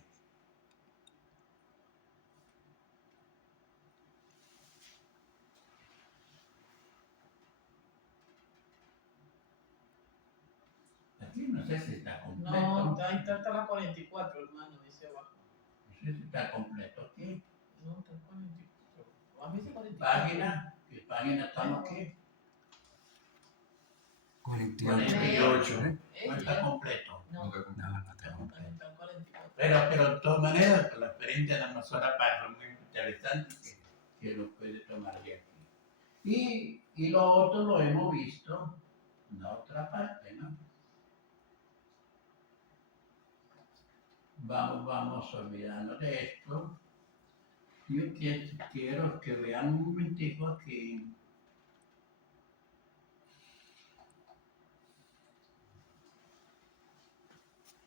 Aquí no sé si está completo. No, ahí está la 44, hermano, dice abajo. No sé si está completo aquí. No, está 44. A mí se 44. Página, ¿qué página estamos aquí? 48. No está completo. No, No está completo. está 44. Pero de todas maneras, la experiencia de la Masora Parva es muy interesante que lo puede tomar de aquí. Y lo otro lo hemos visto en la otra parte, ¿no? Vamos olvidando de esto. Yo quiero que vean un momentico aquí.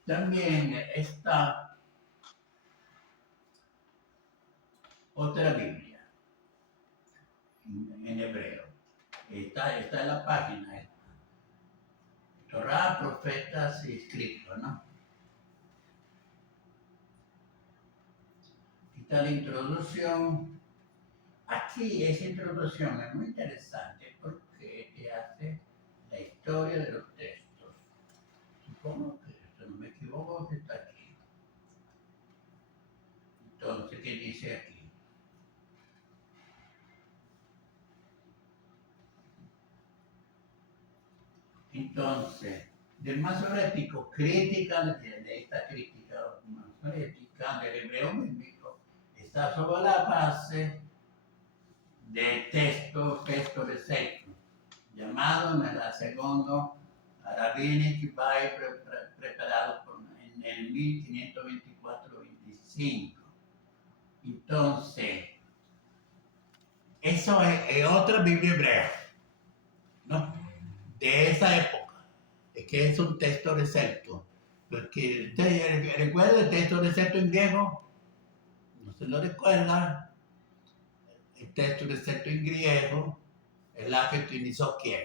También está otra Biblia en hebreo. Está en la página. Torah, profetas y escritos, ¿no? Aquí está la introducción. Aquí esa introducción es muy interesante porque te hace la historia de los textos. Supongo que, si no me equivoco, que está aquí. Entonces, ¿qué dice aquí? Entonces, del masorético, crítica de esta crítica masorética del hebreo mímico, es está sobre la base del texto receto, llamado nella secondo Rabbinic Bible preparado en el 1524-25. Entonces, eso es otra Biblia hebrea, ¿no? De esa época, es que es un texto receto. Porque usted recuerda el texto receto en griego, no se lo recuerda. El texto receto en griego es la que utilizó quién,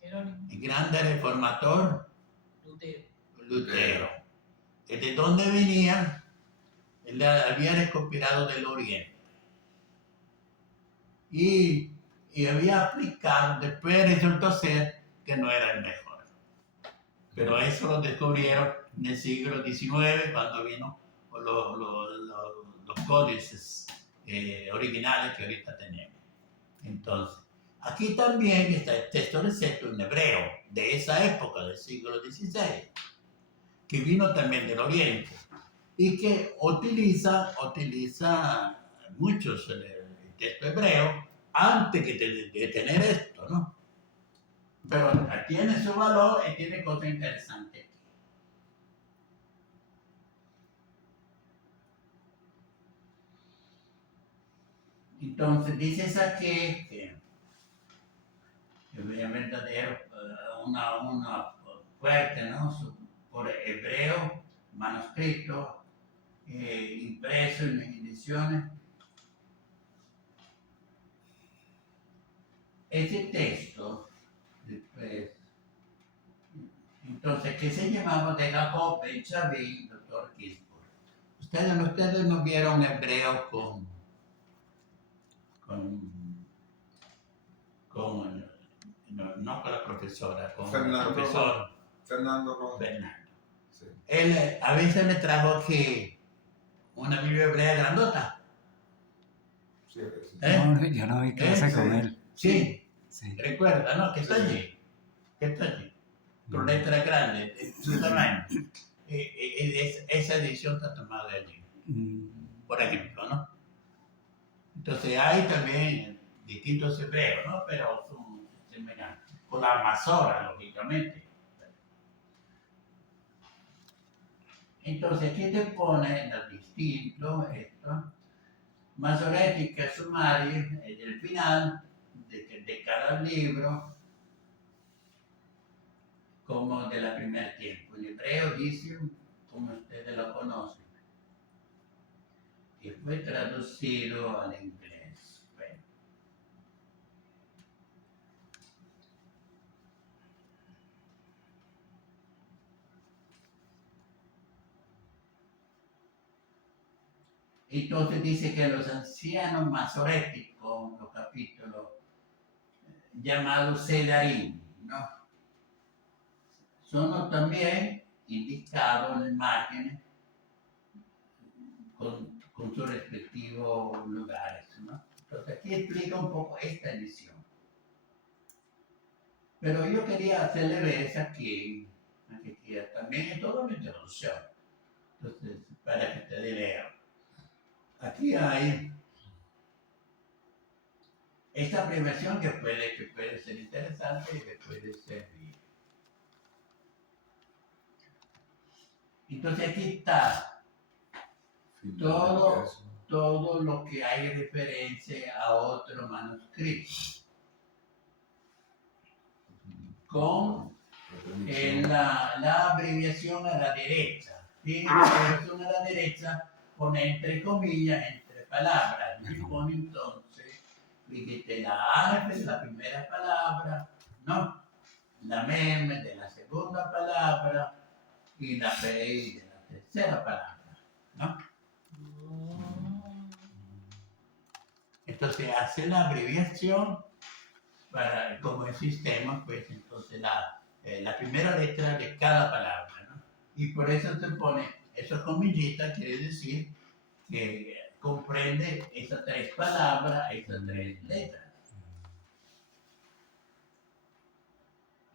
Jerónimo, el grande reformador Lutero. Lutero. ¿De dónde venía? Él había recopilado del Oriente y había aplicado, después resultó ser que no era el mejor. Pero eso lo descubrieron en el siglo XIX cuando vino los códices originales que ahorita tenemos. Entonces, aquí también está el texto receto en hebreo de esa época, del siglo XVI, que vino también del Oriente y que utiliza muchos el texto hebreo antes que de tener esto, ¿no? Pero tiene su valor y tiene cosas interesantes. Entonces, dices aquí que es verdadero, una fuerte, ¿no? Por hebreo, manuscrito, impreso en ediciones. Ese texto, después, entonces, que se llamaba de Jacob Ben Chavi, Dr. Gisborne. Ustedes no vieron hebreo no con la profesora, con el profesor Fernando Rojas. Bernardo. Sí. Él a veces me trajo aquí una Biblia hebrea grandota. Sí, sí. No, yo no vi clase Sí. con él. Sí, Sí. recuerda, ¿no? Que está Sí. allí. Que está allí. Con letras grandes, de su tamaño. Esa edición está tomada de allí, por ejemplo, ¿no? Entonces hay también distintos hebreos, ¿no? Pero son semejantes. Con la Masora, lógicamente. Entonces, aquí te pone los distintos, esto, masorética, sumario, el final de cada libro, como de la primer tiempo. En hebreo dice, como ustedes lo conocen, y fue traducido al inglés. Bueno. Entonces dice que los ancianos masoréticos, los capítulos llamados Sedarim, ¿no? Son también indicados en el margen con sus respectivos lugares, ¿no? Entonces aquí explica un poco esta edición. Pero yo quería hacerle ver aquí también es toda una introducción. Entonces, para que te lea. Aquí hay esta abreviación que puede ser interesante y que puede servir. Entonces aquí está todo lo que hay referencia a otro manuscrito. Con la abreviación a la derecha. ¿Sí? La abreviación a la derecha pone entre comillas, entre palabras. Y pone entonces, fíjate, la Aleph es la primera palabra, ¿no? La Mem de la segunda palabra y la Pei de la tercera palabra, ¿no? Entonces hace la abreviación para, como el sistema, pues entonces la primera letra de cada palabra, ¿no? Y por eso se pone esas comillitas, quiere decir que comprende esas tres palabras, esas tres letras.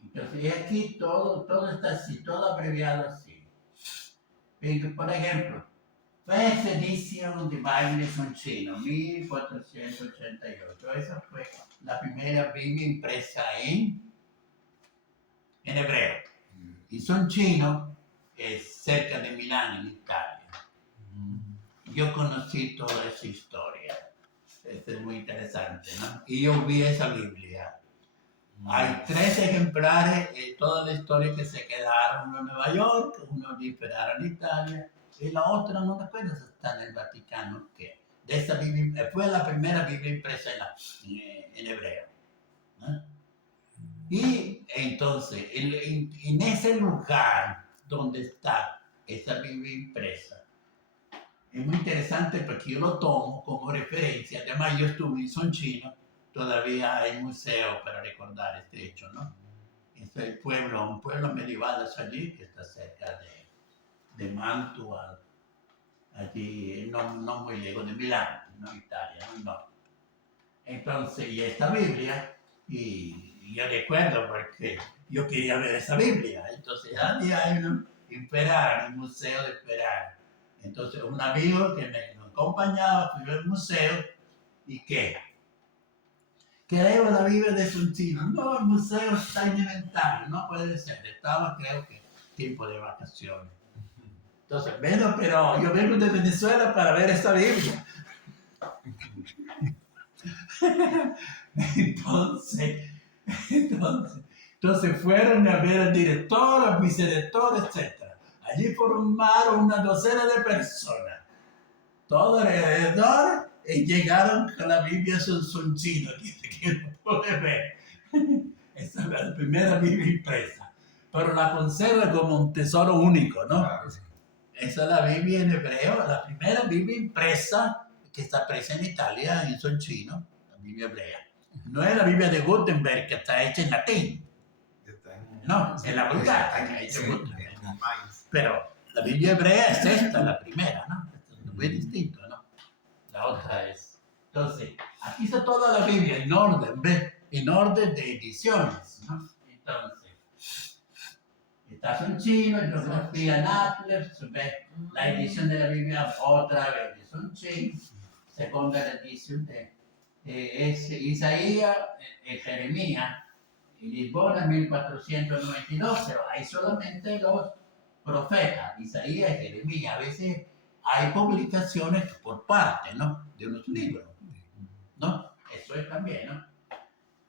Entonces aquí todo está así, todo abreviado así. Por ejemplo, Esa edición de Bible Soncino, 1488. Esa fue la primera Biblia impresa en hebreo. Y Soncino es cerca de Milán, en Italia. Yo conocí toda esa historia. Esto es muy interesante, ¿no? Y yo vi esa Biblia. Hay 3 ejemplares, toda la historia que se quedaron, uno en Nueva York, uno en Italia, y la otra no recuerdo si está en el Vaticano, que de esta Biblia, fue la primera Biblia impresa en hebreo, ¿no? Y entonces, en ese lugar donde está esa Biblia impresa, es muy interesante porque yo lo tomo como referencia. Además, yo estuve en Soncino, todavía hay museo para recordar este hecho, ¿no? Es el pueblo, un pueblo medieval es allí, que está cerca de Mantua, allí no muy lejos de Milán, no Italia, no. Entonces, y esta Biblia, y yo recuerdo porque yo quería ver esa Biblia, entonces había en el museo de Ferrara. Entonces, un amigo que me acompañaba, fui al museo, y ¿qué? Queremos la Biblia de Soncino. No, el museo está en inventario, no puede ser. Estaba, creo que, tiempo de vacaciones. Entonces, pero yo vengo de Venezuela para ver esta Biblia. Entonces fueron a ver al director, al vicedirector, etc. Allí formaron una docena de personas, todo alrededor, y llegaron con la Biblia Soncino, que no puede ver. Esa es la primera Biblia impresa, pero la conserva como un tesoro único, ¿no? Claro. Esa es la Biblia en hebreo, la primera Biblia impresa que está presa en Italia, en Soncino, la Biblia hebrea. No es la Biblia de Gutenberg, que está hecha en latín. Está en- No, es la Vulgata, que ha hecho Sí, Gutenberg. en Mainz. Pero la Biblia hebrea es esta, la primera, ¿no? Es muy distinto, ¿no? La otra es. Entonces, aquí está toda la Biblia en orden, ¿ves? En orden de ediciones, ¿no? Entonces, está Soncino, geografía Nápoles, ¿ves? La edición de la Biblia otra vez de Soncino, segunda edición es Isaías, Jeremías, y Lisbona 1492, pero hay solamente los profetas, Isaías y Jeremías. A veces hay publicaciones por parte, ¿no? De unos libros, ¿no? Eso es también, ¿no?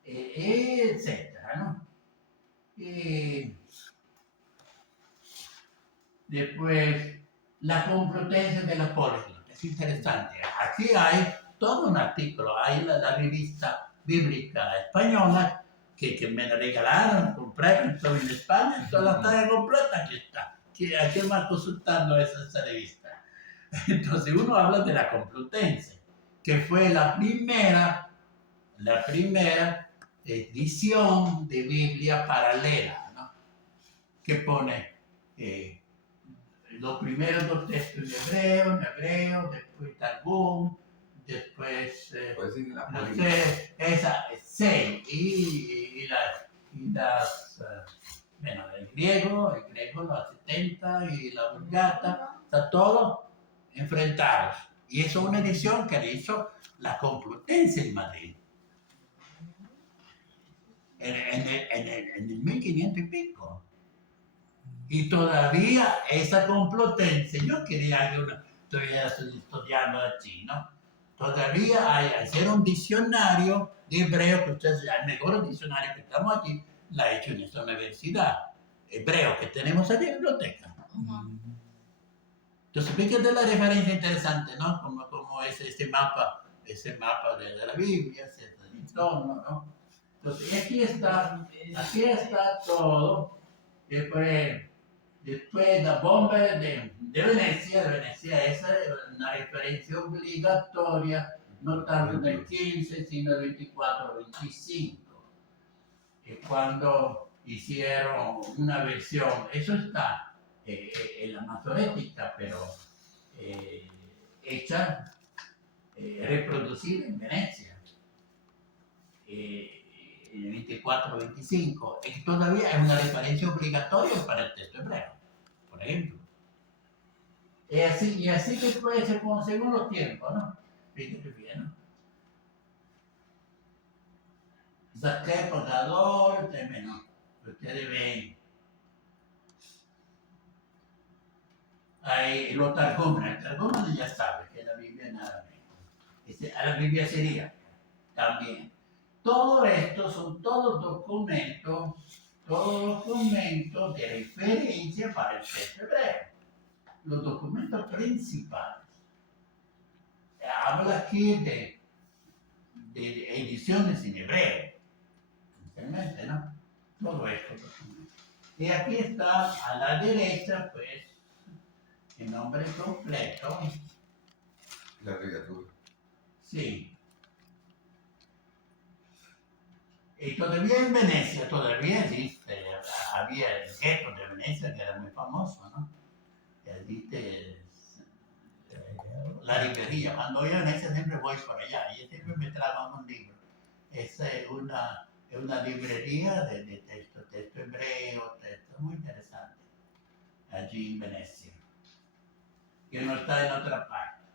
Etcétera, ¿no? Después, la complutense de la políglota. Es interesante. Aquí hay todo un artículo, hay la revista bíblica española que me la regalaron, compré, estoy en España, toda la tarea completa aquí está. Aquí más consultando esa revista. Entonces uno habla de la Complutense, que fue la primera edición de Biblia paralela, ¿no? Que pone los primeros 2 textos en hebreo, después Targum, después Pues sí, la no política. sé, esa, 6, y las, bueno, el griego, los 70 y la Vulgata, está todo enfrentados. Y eso es una edición que hizo la Complutense en Madrid. En el 1500 y pico. Y todavía esa Complutense, yo quería que uno estuviera estudiando allí, ¿no? Todavía hay hacer un diccionario de hebreo, que ustedes, el mejor diccionario que estamos aquí, la ha hecho en esta universidad. Hebreo que tenemos aquí en la biblioteca. Entonces, fíjate la referencia interesante, ¿no? Como es ese mapa de la Biblia, ese entorno, ¿no? Entonces, aquí está todo. Después la bomba de Venecia, esa es una referencia obligatoria, no tanto del 15, sino del 24 o 25. Que cuando hicieron una versión, eso está en la masorética, pero hecha, reproducida en Venecia. En el 24-25, es que todavía es una referencia obligatoria para el texto hebreo, por ejemplo. Y así que puede ser como según los tiempos, ¿no? Fíjate bien, ¿no? Zaqueo pecador, menos. Ustedes ven. Hay los targumas. El targuma ya sabe que la Biblia en árabe. La Biblia siria también. Todo esto son todos documentos de referencia para el texto hebreo. Los documentos principales. Habla aquí de ediciones en hebreo. Realmente, ¿no? Todo esto. Y aquí está a la derecha, pues, el nombre completo. La abreviatura. Sí. Y todavía en Venecia, todavía existe, había el ghetto de Venecia que era muy famoso, ¿no? Que existe la librería. Cuando voy a Venecia siempre voy por allá y siempre me tragan un libro. Esa es una librería de texto hebreo, texto muy interesante, allí en Venecia, que no está en otra parte.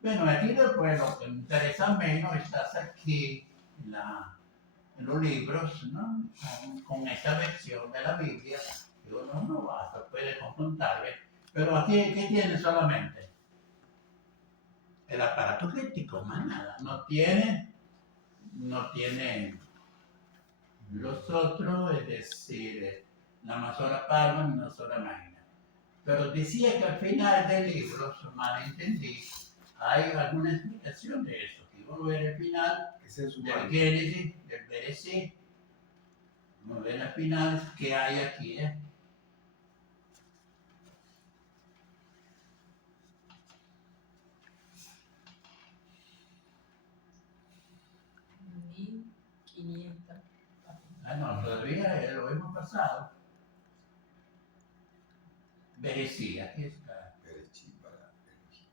Bueno, aquí después lo que me interesa menos está aquí en los libros, ¿no? Con esa versión de la Biblia, que uno no basta, puede conjuntarle, pero aquí, ¿qué tiene solamente? El aparato crítico, más nada. No tiene los otros, es decir, una sola palma ni una sola máquina. Pero decía que al final del libro, si mal entendí, hay alguna explicación de eso. Que uno ve al final Ese es su del padre. Génesis, del Bereshit, uno ve al final qué hay aquí, ¿eh? Ah, no, todavía lo hemos pasado. Bereshit, aquí está. Berechí para Berechí.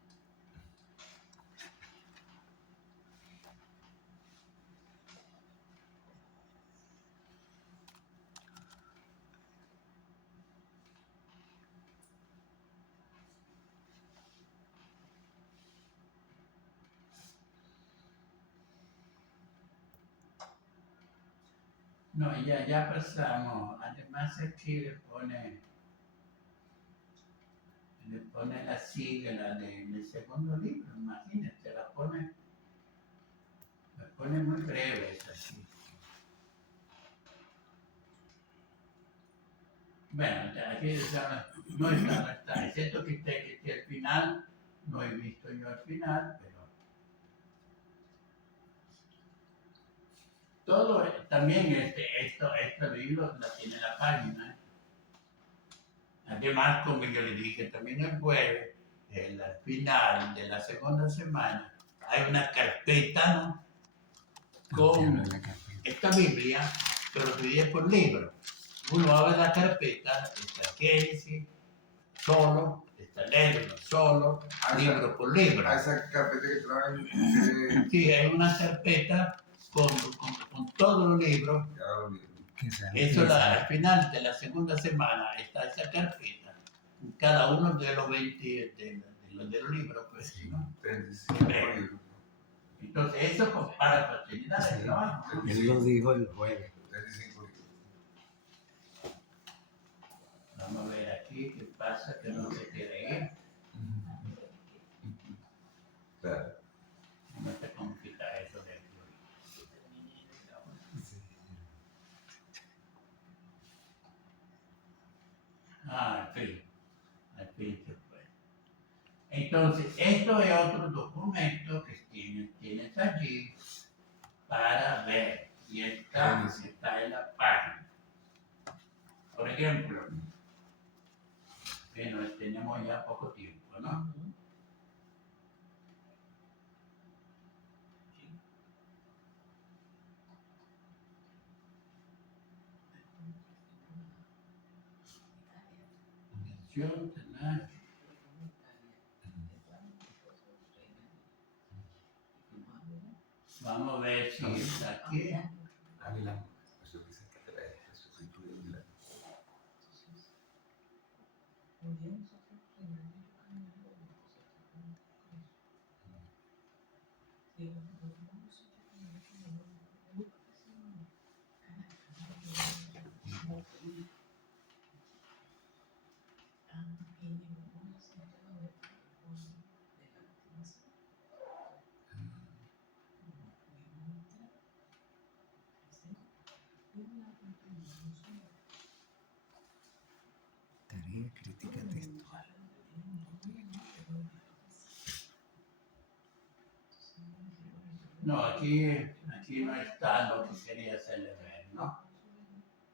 No, ya pasamos. Además aquí le pone la sigla del segundo libro, imagínate, la pone muy breve esa sigla. Bueno, aquí ya no está, excepto que esté al final, no he visto yo al final, pero todo, también este libro la tiene la página. Además, como yo le dije también el jueves, al final de la segunda semana, hay una carpeta, ¿no? Con esta Biblia, pero dividida por libros. Uno abre la carpeta, está Génesis, solo, está Lévico, solo, libro por libro. A esa carpeta que traen. Sí, hay una carpeta con todos los libros. Ya lo vi. Eso al final de la segunda semana está esa carpeta. Cada uno de los 20 de los libros, pues, Sí. ¿no? 35 libros. Entonces, eso pues, para facilitar el trabajo, ¿no? Él lo dijo el jueves. 35 libros. Vamos a ver aquí qué pasa, que no se quiere ir. Claro. No se complica eso de aquí. Al fin se fue. Entonces, esto es otro documento que tienes allí para ver. Y está en la página. Por ejemplo, bueno, tenemos ya poco tiempo, ¿no? Mención, ¿verdad? Vamos a ver si está aquí. Ávila. Eso que se trae. Eso se incluye Ávila. Tarea crítica textual. No, aquí no está lo que quería hacerle ver, ¿no?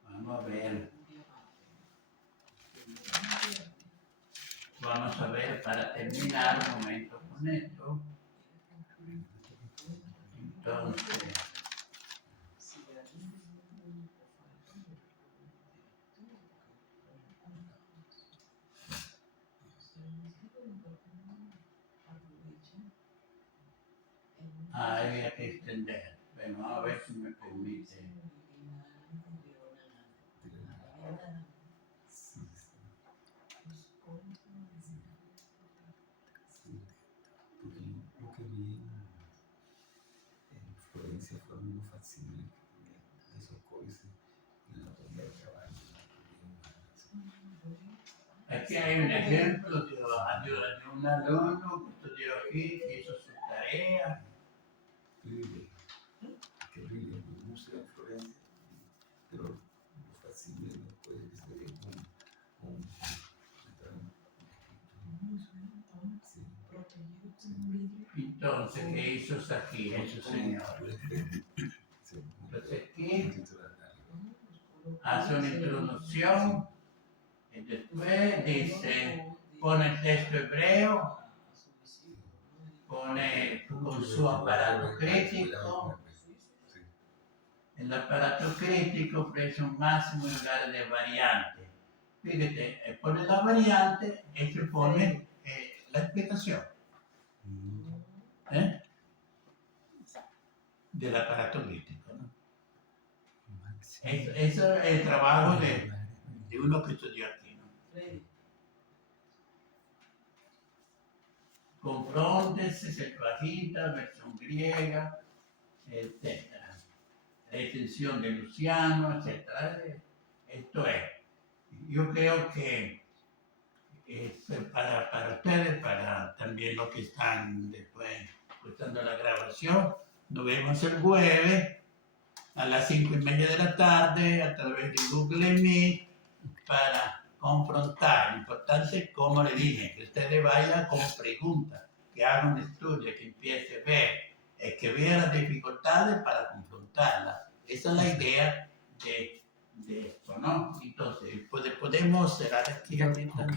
Vamos a ver. Vamos a ver para terminar un momento con esto. Entonces, había que extender. Bueno, a ver si me permite. Sí, sí. Sì, perché lo che vi in Florenza fu almeno fasimile, adesso cose nella tomba del cavallo. Aquí hay un ejemplo de un alumno que estudió aquí, que hizo su tarea. Che lui è un museo in Florenza, però lo fasimile non può essere un Entonces, ¿qué hizo aquí ese señor? Entonces aquí hace una introducción y después dice, pone el texto hebreo, pone con su aparato crítico. El aparato crítico prende un máximo en lugar de variante. Fíjate, pone la variante y se pone la explicación del aparato crítico, ¿no? Eso es el trabajo de uno que estudió aquí, ¿no? Confrontes, Septuaginta, versión griega, etc. La extensión de Luciano, etc. Esto es. Yo creo que para ustedes, para también los que están después escuchando la grabación, nos vemos el jueves a las 5:30 de la tarde a través de Google Meet para confrontar. Importante, como le dije, que ustedes vayan con preguntas, que hagan un estudio, que empiece a ver, que vean las dificultades para confrontarlas. Esa es la idea de esto, ¿no? Entonces, podemos cerrar aquí ahorita.